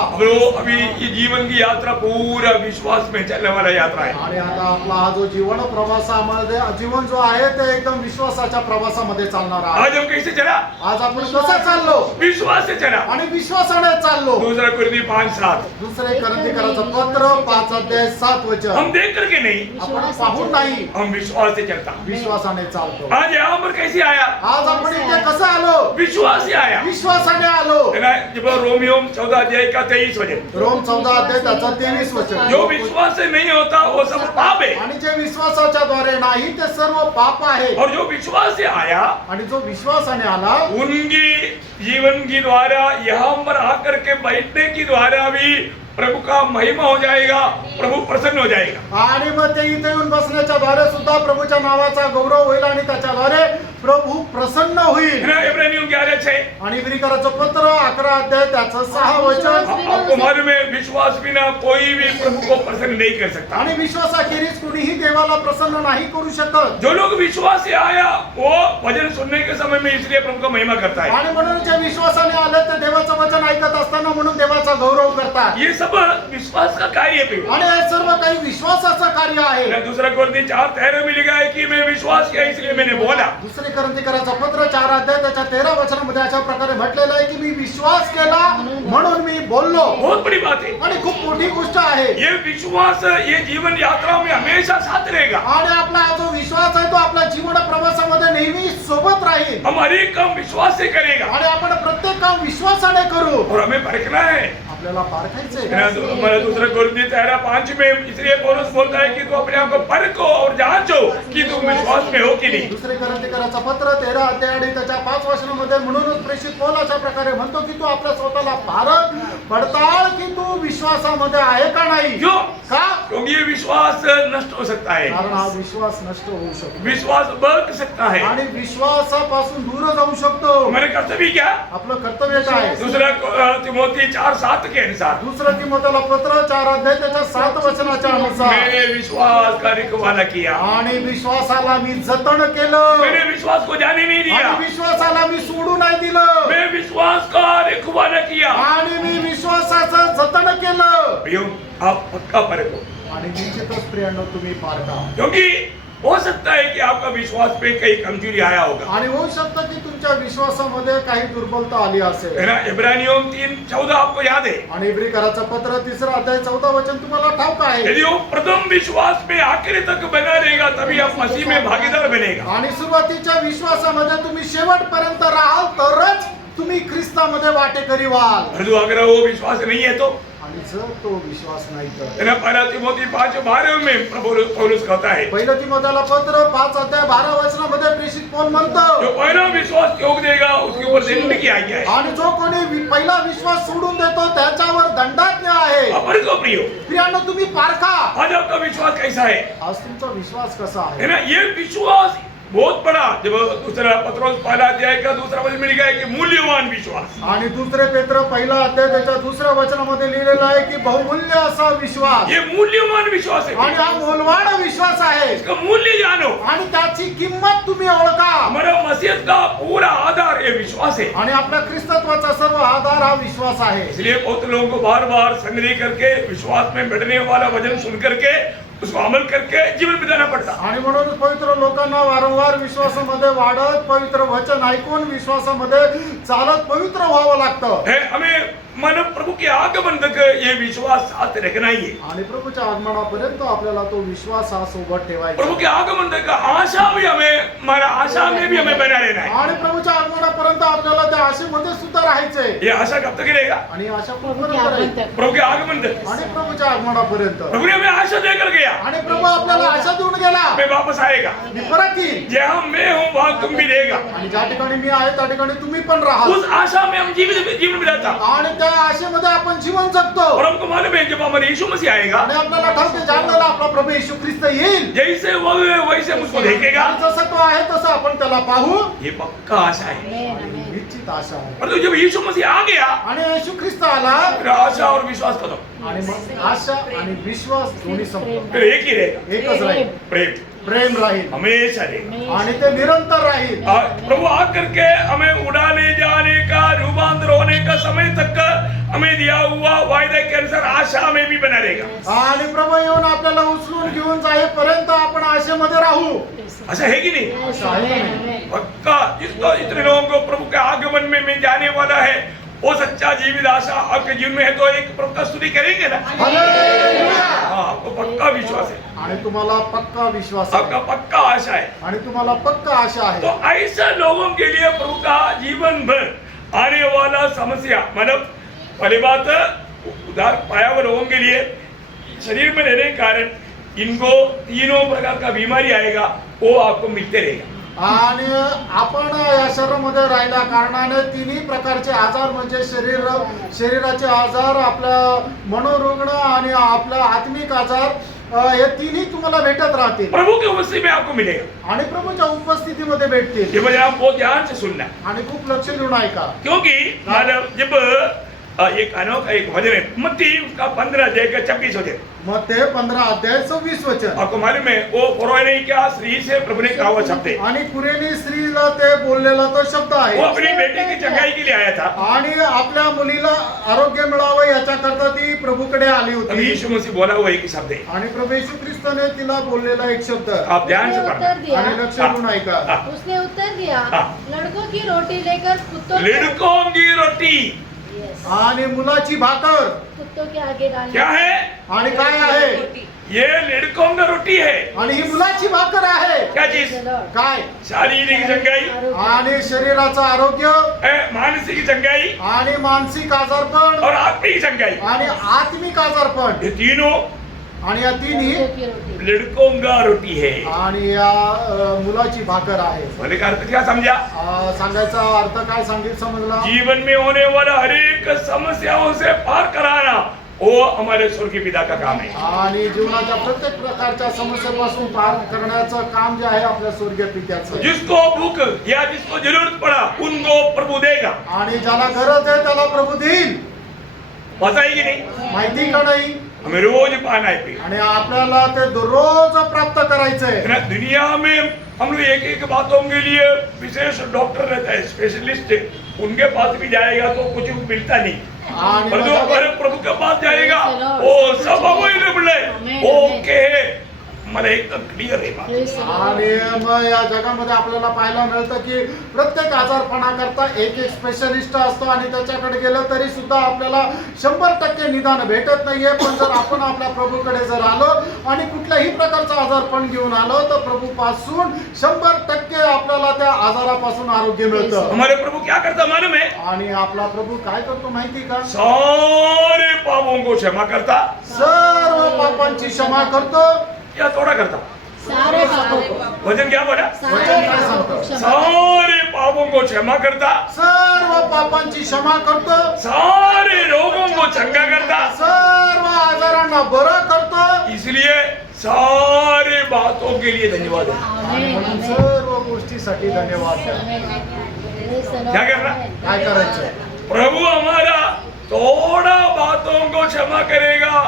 अभी ये जीवन की यात्रा पूरा विश्वास में चलने वाला यात्रा है। आणि आता आपला हा जो जीवन प्रवासामध्ये जीवन जो आहे ते एकदम विश्वासाच्या प्रवासामध्ये चालणार आहे। आज हम कैसे चला? आज आपण कसं चाललो? विश्वास से चला। आणि विश्वासाने चाललो। 2 कोरिन्थी 5:7, दुसरे करंदीकराचं पत्र 5 अध्याय 7 वचन, हम देख करके नहीं, आपण पाहून नाही हम विश्वास से चलता। विश्वासाने चालतो। आज यहाँ पर कैसे आया? आज आपण इथे कसं आलो? विश्वास से आया। विश्वासाने आलो। है ना, जब रोमियो 14 अध्याय का 23 वचन, रोम 14 अध्याय त्याचा 23 वचन, जो विश्वास से नहीं होता वो सब पाप है, आणि जे विश्वासाच्या द्वारे नाही ते सर्व पाप आहे। और जो विश्वास से आया आणि जो विश्वासाने आला उनकी जीवन की द्वारा यहाँ पर आकर के बैठने की द्वारा भी प्रभु का महिमा हो जाएगा, प्रभु प्रसन्न हो जाएगा। आणि मग ते इथे येऊन बसण्याच्या द्वारे सुद्धा प्रभूच्या नावाचा गौरव होईल आणि त्याच्याद्वारे प्रभू प्रसन्न होईल। है ना, इब्रानियों 11:6। आणि इब्रिकराचं पत्र 11 अध्याय त्याचं 6 वचन। आपको मालूम है विश्वास बिना कोई भी प्रभु को प्रसन्न नहीं कर सकता। आणि विश्वासाखेरीज कुणीही देवाला प्रसन्न नाही करू शकत। जो लोग विश्वास से आया वो वचन सुनने के समय में इसलिए प्रभु का महिमा करता है। आणि म्हणून जे विश्वासाने आले ते देवाचं वचन ऐकत असताना म्हणून देवाचा गौरव करतात। ये सब विश्वास का कार्य है। आणि हे सर्व काही विश्वासाचं कार्य आहे। दूसरा कोरिन्थी 4:13 में लिखा है कि मैं विश्वास किया इसलिए मैंने बोला। दुसरे कोरिन्थीकराचं पत्र 4 अध्याय त्याच्या 13 वचनामध्ये अशा प्रकारे म्हटलेलं आहे की मी विश्वास केला म्हणून मी बोललो। बहुत बड़ी बात है आणि खूप मोठी गोष्ट आहे। ये विश्वास ये जीवन यात्रा में हमेशा साथ रहेगा। आणि आपला जो विश्वास आहे तो आपल्या जीवन प्रवासामध्ये नेहमी सोबत राहील। हम हर एक काम विश्वास से करेगा आणि आपण प्रत्येक काम विश्वासाने करू। और हमें परखना है। आपल्याला पारखायचे। हमारा दूसरा कोरिन्थी 13:5 में इसलिए पौलुस बोलता है कि तू अपने आप को परखो और जांचो कि तुम विश्वास में हो कि नहीं। दुसरे कोरिन्थीकराचं पत्र 13 अध्याय आणि त्याच्या 5 वचनामध्ये म्हणूनच प्रेषित पौल अशा प्रकारे म्हणतो की तू आपल्या स्वतःला पारख पडताळ की तू विश्वासामध्ये आहे का नाही। क्यों? का? क्योंकि ये विश्वास नष्ट हो सकता है, कारण हा विश्वास नष्ट होऊ शकतो विश्वास बळक सकता है। आणि विश्वासापासून दूर जाऊ शकतो। हमारे कर्तव्य क्या? आपलं कर्तव्य काय आहे? दूसरा तिमोथी 4:7 के अनुसार दुसरं तिमोथेला पत्र 4 अध्याय त्याच्या 7 वचनाच्या अनुसार मैंने विश्वास का रखवाला किया, आणि विश्वासाला मी जतन केलं। मैंने विश्वास को जाने नहीं दिया, आणि विश्वासाला मी सोडू नाही दिलं। मैं विश्वास का रखवाला किया। आणि मी विश्वासाचं जतन केलं। प्रियो आप पक्का परखो, आणि निश्चितच प्रियांनो तुम्ही पारखा। क्योंकि हो सकता है कि आपका विश्वास पे कई कमजोरी आया होगा। आणि होऊ शकतं की तुमच्या विश्वासामध्ये काही दुर्बलता आली असेल। है ना, इब्रानियों 3:14 आपको याद है। आणि इब्रिकराचं पत्र 3 अध्याय 14 वचन तुम्हाला ठाऊक आहे। यदि वो प्रथम विश्वास में आखिरी तक बना रहेगा तभी आप मसीह में भागीदार बनेगा। आणि सुरुवातीच्या विश्वासामध्ये तुम्ही शेवटपर्यंत राहाल तरच तुम्ही ख्रिस्तामध्ये वाटेकरी व्हाल। और जो अगर वो विश्वास नहीं है तो आणि जर तो विश्वास नाही तर है ना, 1 तिमोथी 5:12 में पौलुस कहता है, पहिलं तिमोथेला पत्र 5 अध्याय 12 वचनामध्ये प्रेषित पौल म्हणतो जो पहला विश्वास त्याग देगा उसके ऊपर दंड की आज्ञा है। आणि जो कोणी पहिला विश्वास सोडून देतो त्याच्यावर दंडाज्ञा आहे। अपर को प्रियो, प्रियांनो तुम्ही पारखा। आज आपका विश्वास कैसा है? आज तुमचा विश्वास कसा है आहे? ना, ये विश्वास बहुत बड़ा। जब दूसरा पत्रोस 1 अध्याय का 2 वचन में लिखा है कि मूल्यवान विश्वास। आणि दुसरे पेत्र 1 अध्याय त्याच्या 2 वचनामध्ये लिहिलेलं आहे की बहुमूल्य असा विश्वास। ये मूल्यवान विश्वास है, आणि हा मोलवाड विश्वास आहे। इसका मूल्य जानो। आणि त्याची किंमत तुम्ही ओळखा। हमारा मसीहत का पूरा आधार ये विश्वास है। आणि आपल्या ख्रिस्तत्वाचा सर्व आधार हा विश्वास आहे। इसलिए बहुत लोगों को बार बार संगति करके विश्वास में बढ़ने वाला वचन सुन करके उसको अमल करके जीवन बिताना पड़ता। आणि म्हणून पवित्र लोकांना वारंवार विश्वासामध्ये वाढत पवित्र वचन ऐकून विश्वासामध्ये चालत पवित्र व्हावं लागतं। है, हमें मन प्रभु के आगमन तक ये विश्वास साथ रखना ही है। आणि प्रभूच्या आगमनापर्यंत आपल्याला तो विश्वास हा सोबत ठेवायचा। प्रभु के आगमन तक आशा भी हमें, हमारा आशा में भी हमें बना रहना है। आणि प्रभूच्या आगमनापर्यंत आपल्याला त्या आशेमध्ये सुद्धा राहायचंय। ये आशा कब तक रहेगा? आणि आशा कुठपर्यंत राहील? प्रभु के आगमन तक। आणि प्रभूच्या आगमनापर्यंत। प्रभु ने हमें आशा देकर गया, आणि प्रभू आपल्याला आशा देऊन गेला मैं वापस आएगा, मी परत येईल। जहाँ मैं हूँ वहाँ तुम भी रहेगा। आणि ज्या ठिकाणी मी आहे त्या ठिकाणी तुम्ही पण राहा। उस आशा में हम जीवन बिताता। आणि त्या आशेमध्ये आपण जीवन जगतो। और हमको मालूम है जब हमारे यीशु मसीह आएगा, आणि आपल्याला ठाऊक आहे जाणलेला आपला प्रभू येशू ख्रिस्त येईल। जैसे वो है वैसे हम उसको देखेगा। आणि जसं तो आहे तसं आपण त्याला पाहू। ये पक्का आशा है। आमेन, आमेन। निश्चित आशा आहे। परंतु जब यीशु मसीह आ गया आणि येशू ख्रिस्त आला फिर आशा और विश्वास खत्म, आणि मग आशा आणि विश्वास दोन्ही संपलं। फिर एक ही रहेगा, एकच राहील, प्रेम प्रेम राहील हमेशा रहेगा। आणि ते निरंतर राहील। प्रभु आकर के हमें उड़ाने जाने का, रूपांतर होने का समय तक हमें दिया हुआ वायदे के अनुसार आशा में भी बना रहेगा। आणि प्रभू येऊन आपल्याला उचलून घेऊन जाईपर्यंत आपण आशेमध्ये राहू। ऐसा है कि नहीं? आशा आहे का नाही? पक्का इतने लोगों को प्रभु के आगमन में मैं जाने वाला है, वो सच्चा जीवित आशा आपके जीवन में है तो एक प्रभु का स्तुति करेंगे ना? हालेलुया। हाँ, आपको पक्का विश्वास है, आणि तुम्हाला पक्का विश्वास आहे। आपका पक्का आशा है। आणि तुम्हाला पक्का आशा आहे। तो ऐसे लोगों के लिए प्रभु का जीवन भर आने वाला समस्या, मतलब पहली बात उधार पाया हुआ लोगों के लिए शरीर में रहने के कारण इनको तीनों प्रकार का बीमारी आएगा, वो आपको मिलते रहेगा। आणि आपण या शरीरामध्ये राहिल्या कारणाने तिन्ही प्रकारचे आजार म्हणजे शरीराचे आजार, आपला मनोरुग्ण आणि आपला आत्मिक आजार, हे तिन्ही तुम्हाला भेटत राहतील प्रभु की उपस्थिति में आपको मिलेगा। आणि प्रभूच्या उपस्थितीमध्ये ये भेटतील। मुझे आप बहुत ध्यान से सुनना है, आणि खूप लक्ष देऊन ऐका, क्योंकि मतलब जब एक अनोखा एक भजन है मत्ती उसका 15 अध्याय का 26 वचन, मग ते 15 अध्याय 26 वचन। आपको मालूम है वो फरोह ने क्या स्त्री से प्रभु ने कहा हुआ शब्द है, आणि कुरेनी स्त्रीला ते बोललेला तो शब्द वो आहे अपनी बेटी की चंगाई के लिए आया था। आणि आपल्या मुलीला आरोग्य मिळावं याच्याकरता ती प्रभूकडे आली अभी होती यीशु मसीह बोला हुआ एक शब्द है, आणि प्रभू येशू ख्रिस्ताने तिला बोललेला एक शब्द आप ध्यान से उसने पढ़ना। उत्तर दिया, आणि लक्ष देऊन ऐका। उसने उत्तर दिया, हाँ। लड़कों की रोटी लेकर कुत्तों लड़कों की रोटी Yes. आणि मुलाची भाकर कुत्तों के आगे डालना क्या है? आणि काय आहे? ये लड़कों का रोटी है। आणि ही मुलाची भाकर आहे। क्या चीज? काय? शारीरिक चंगाई, आणि शरीराचं आरोग्य, मानसिक चंगाई आणि मानसिक आजारपण, और आत्मिक चंगाई, आणि आत्मिक आजारपण, ये तीनों आणि या तिन्ही कुत्तों की रोटी। लड़कों का रोटी है। आणि या मुलाची भाकर आहे। बोले का अर्थ क्या समझा? सांगायचा अर्थ काय सांगितलं समजला? जीवन में होने वाला हर एक समस्याओं से पार कराना वो हमारे स्वर्गीय पिता का काम है। आणि जीवनाच्या प्रत्येक प्रकारच्या समस्यापासून पार करण्याचं काम जे आहे आपल्या स्वर्गीय पित्याचं। जिसको भूख या जिसको जरूरत पड़ा उनको प्रभु देगा। आणि ज्याला गरज आहे त्याला प्रभु देईल। पता है कि नहीं? माहिती का नाही? हमें रोज पाना है पे। आणि आपल्याला ते दररोज प्राप्त करायचंय। है ना? दुनिया में हम लोग एक एक बातों के लिए विशेष डॉक्टर रहता है, स्पेशलिस्ट, उनके पास भी जाएगा तो कुछ मिलता नहीं, आणि पर जो माझ्या- हमारे प्रभु के पास जाएगा वो सब अवेलेबल है, ओके है, मला एकदम क्लियर आहे बात। Praise the Lord. आणि मग या जगामध्ये आपल्याला पाहायला मिळतं की प्रत्येक आजारपणा करता एक एक स्पेशलिस्ट असतो आणि त्याच्याकडे गेलं तरी सुद्धा आपल्याला 100% निदान भेटत नाहीये। पण जर आपण आपल्या प्रभूकडे जर आलो आणि कुठल्याही प्रकारचं आजारपण घेऊन आलो तर प्रभू पासून 100% आपल्याला त्या आजारापासून आरोग्य मिळतं। हमारे प्रभु क्या करता मालूम है? आणि आपला प्रभू काय करतो माहिती का? सारे पापों को क्षमा करता सर्व पापांची क्षमा करतो या थोड़ा करता? सारे पापों को, वचन क्या बोला? सारे वचन काय पापों सांगतं? को क्षमा सारे पापों को क्षमा करता, सर्व पापांची क्षमा करतो, सारे रोगों को चंगा करता, सर्व आजारांना बरं करतो। इसलिए सारे बातों के लिए धन्यवाद है। आणि म्हणून सर्व गोष्टीसाठी धन्यवाद द्या। Praise the Lord. क्या करना? काय करायचं? प्रभु हमारा थोड़ा बातों को क्षमा करेगा,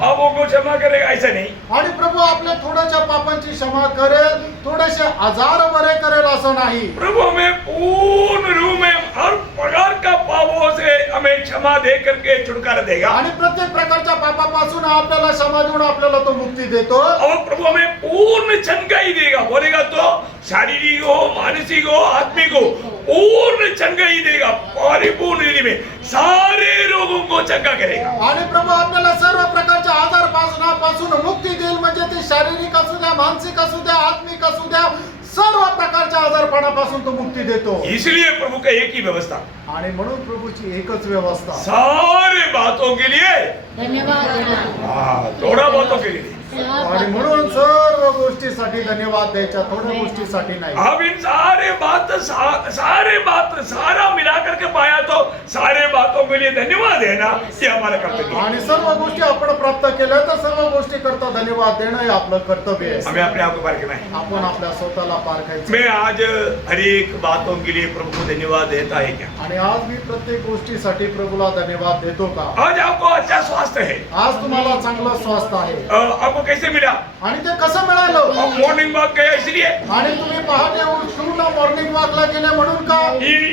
पापों को क्षमा करेगा, ऐसा नहीं। आणि प्रभू आपल्या थोड्याशा पापांची क्षमा करेल, थोडेसे आजार बरे करेल असं नाही। प्रभु हमें पूर्ण रूप में हर प्रकार का पापों से हमें क्षमा दे करके छुटकारा देगा, आणि प्रत्येक प्रकारच्या पापापासून आपल्याला क्षमा देऊन आपल्याला तो मुक्ती देतो। और प्रभु हमें पूर्ण चंगाई देगा। बोलेगा तो शारीरिक हो, मानसिक हो, आत्मिक हो, पूर्ण चंगाई देगा। परिपूर्ण रीति में सारे रोगों को चंगा करेगा। आणि प्रभू आपल्याला सर्व प्रकारच्या आजारपासून मुक्ती देईल, म्हणजे ते शारीरिक असू द्या, मानसिक असू द्या, आत्मिक असू द्या, सर्व प्रकारच्या आजारपणापासून तो मुक्ती देतो। इसलिए प्रभु का एक ही व्यवस्था, आणि म्हणून प्रभूची एकच व्यवस्था, सारे बातों के लिए, धन्यवाद देना। थोड़ा बातों के लिए। आणि म्हणून सर्व गोष्टीसाठी धन्यवाद द्यायच्या, थोड्या गोष्टीसाठी नाही। अब इन सारे बात सारा मिला करके पाया तो सारे बातों के लिए धन्यवाद है ना, ये हमारा कर्तव्य है। आणि सर्व गोष्टी आपण प्राप्त केल्या तर सर्व गोष्टी करता धन्यवाद देणं हे आपलं कर्तव्य आहे। हमें अपने आप को पार करना है। आपण आपल्या स्वतःला पारखायचं। मैं आज हर एक बातों के लिए प्रभु को धन्यवाद देता है क्या? आणि आज मी प्रत्येक गोष्टीसाठी प्रभूला धन्यवाद देतो का? आज आपको अच्छा स्वास्थ्य है, आज तुम्हाला चांगलं स्वास्थ्य आहे। आपको कैसे मिला? आणि ते कसं मिळालं? आप मॉर्निंग वॉक गया इसलिए, आणि तुम्ही पहाटे उठून मॉर्निंग वॉकला गेले म्हणून का?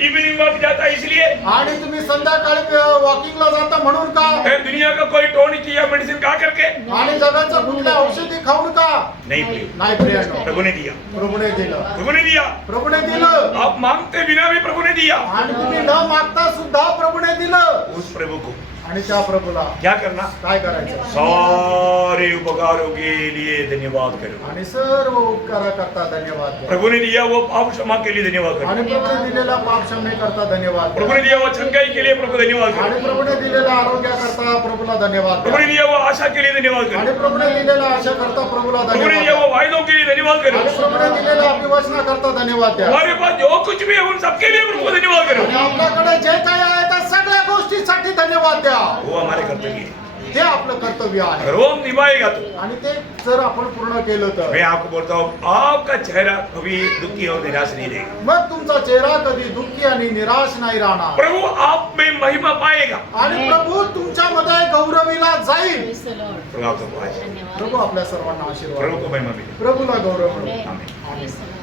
इवनिंग वॉक जाता इसलिए, आणि तुम्ही संध्याकाळी वॉकिंगला जाता म्हणून का? दुनिया का कोई टॉनिक या मेडिसिन खा करके आणि जगाचं कुठल्या औषधी खाऊन का? नहीं प्रिय, नाही प्रियानो, प्रभु ने दिया, प्रभूने दिलं, प्रभु ने दिया। प्रभूने दिलं। आप मांगते बिना भी प्रभु ने दिया। आणि तुम्ही न मागता सुद्धा प्रभूने दिलं। उस प्रभु को आणि त्या प्रभूला क्या करना? काय करायचं? सारे उपकारों के लिए धन्यवाद करो. आणि सर्व उपकारा करता धन्यवाद द्या. प्रभु ने दिया वो पाप क्षमा के लिए धन्यवाद करो. आणि प्रभूने दिलेला पाप क्षमे करता धन्यवाद प्रभु द्या. ने दिया वो चंगाई के लिए प्रभु धन्यवाद आणि करो. प्रभूने दिलेला आरोग्य करता प्रभूला धन्यवाद प्रभु ने द्या. दिया वो आशा के लिए धन्यवाद आणि करो. प्रभूने दिलेला आशा करता प्रभूला प्रभु ने धन्यवाद दिया द्या. वो वायदों के लिए धन्यवाद करो. आणि प्रभूने दिलेला अभिवचना करता धन्यवाद द्या. हमारे पास जो कुछ भी है उन सबके लिए प्रभु को धन्यवाद करो. आणि आपल्याकडे जे काही आहे त्या सगळ्या गोष्टीसाठी धन्यवाद द्या. वो हमारे कर्तव्य है. हे आपलं कर्तव्य आहे. अगर वो हम निभाएगा तो आणि ते जर आपण पूर्ण केलं तर मैं आपको बोलता हूँ आपका चेहरा कभी दुखी और निराश नहीं रहेगा. मग तुमचा चेहरा कधी दुःखी आणि निराश नाही राहणार. प्रभु आप में महिमा पाएगा. आणि प्रभू तुमच्यामध्ये गौरविला जाईल. Praise the Lord. प्रभु आपको पाएगा. धन्यवाद. प्रभू आपल्या सर्वांना आशीर्वाद प्रभु देईल. को महिमा मिले. प्रभूला गौरव मिळो. Amen. Amen. Praise the Lord.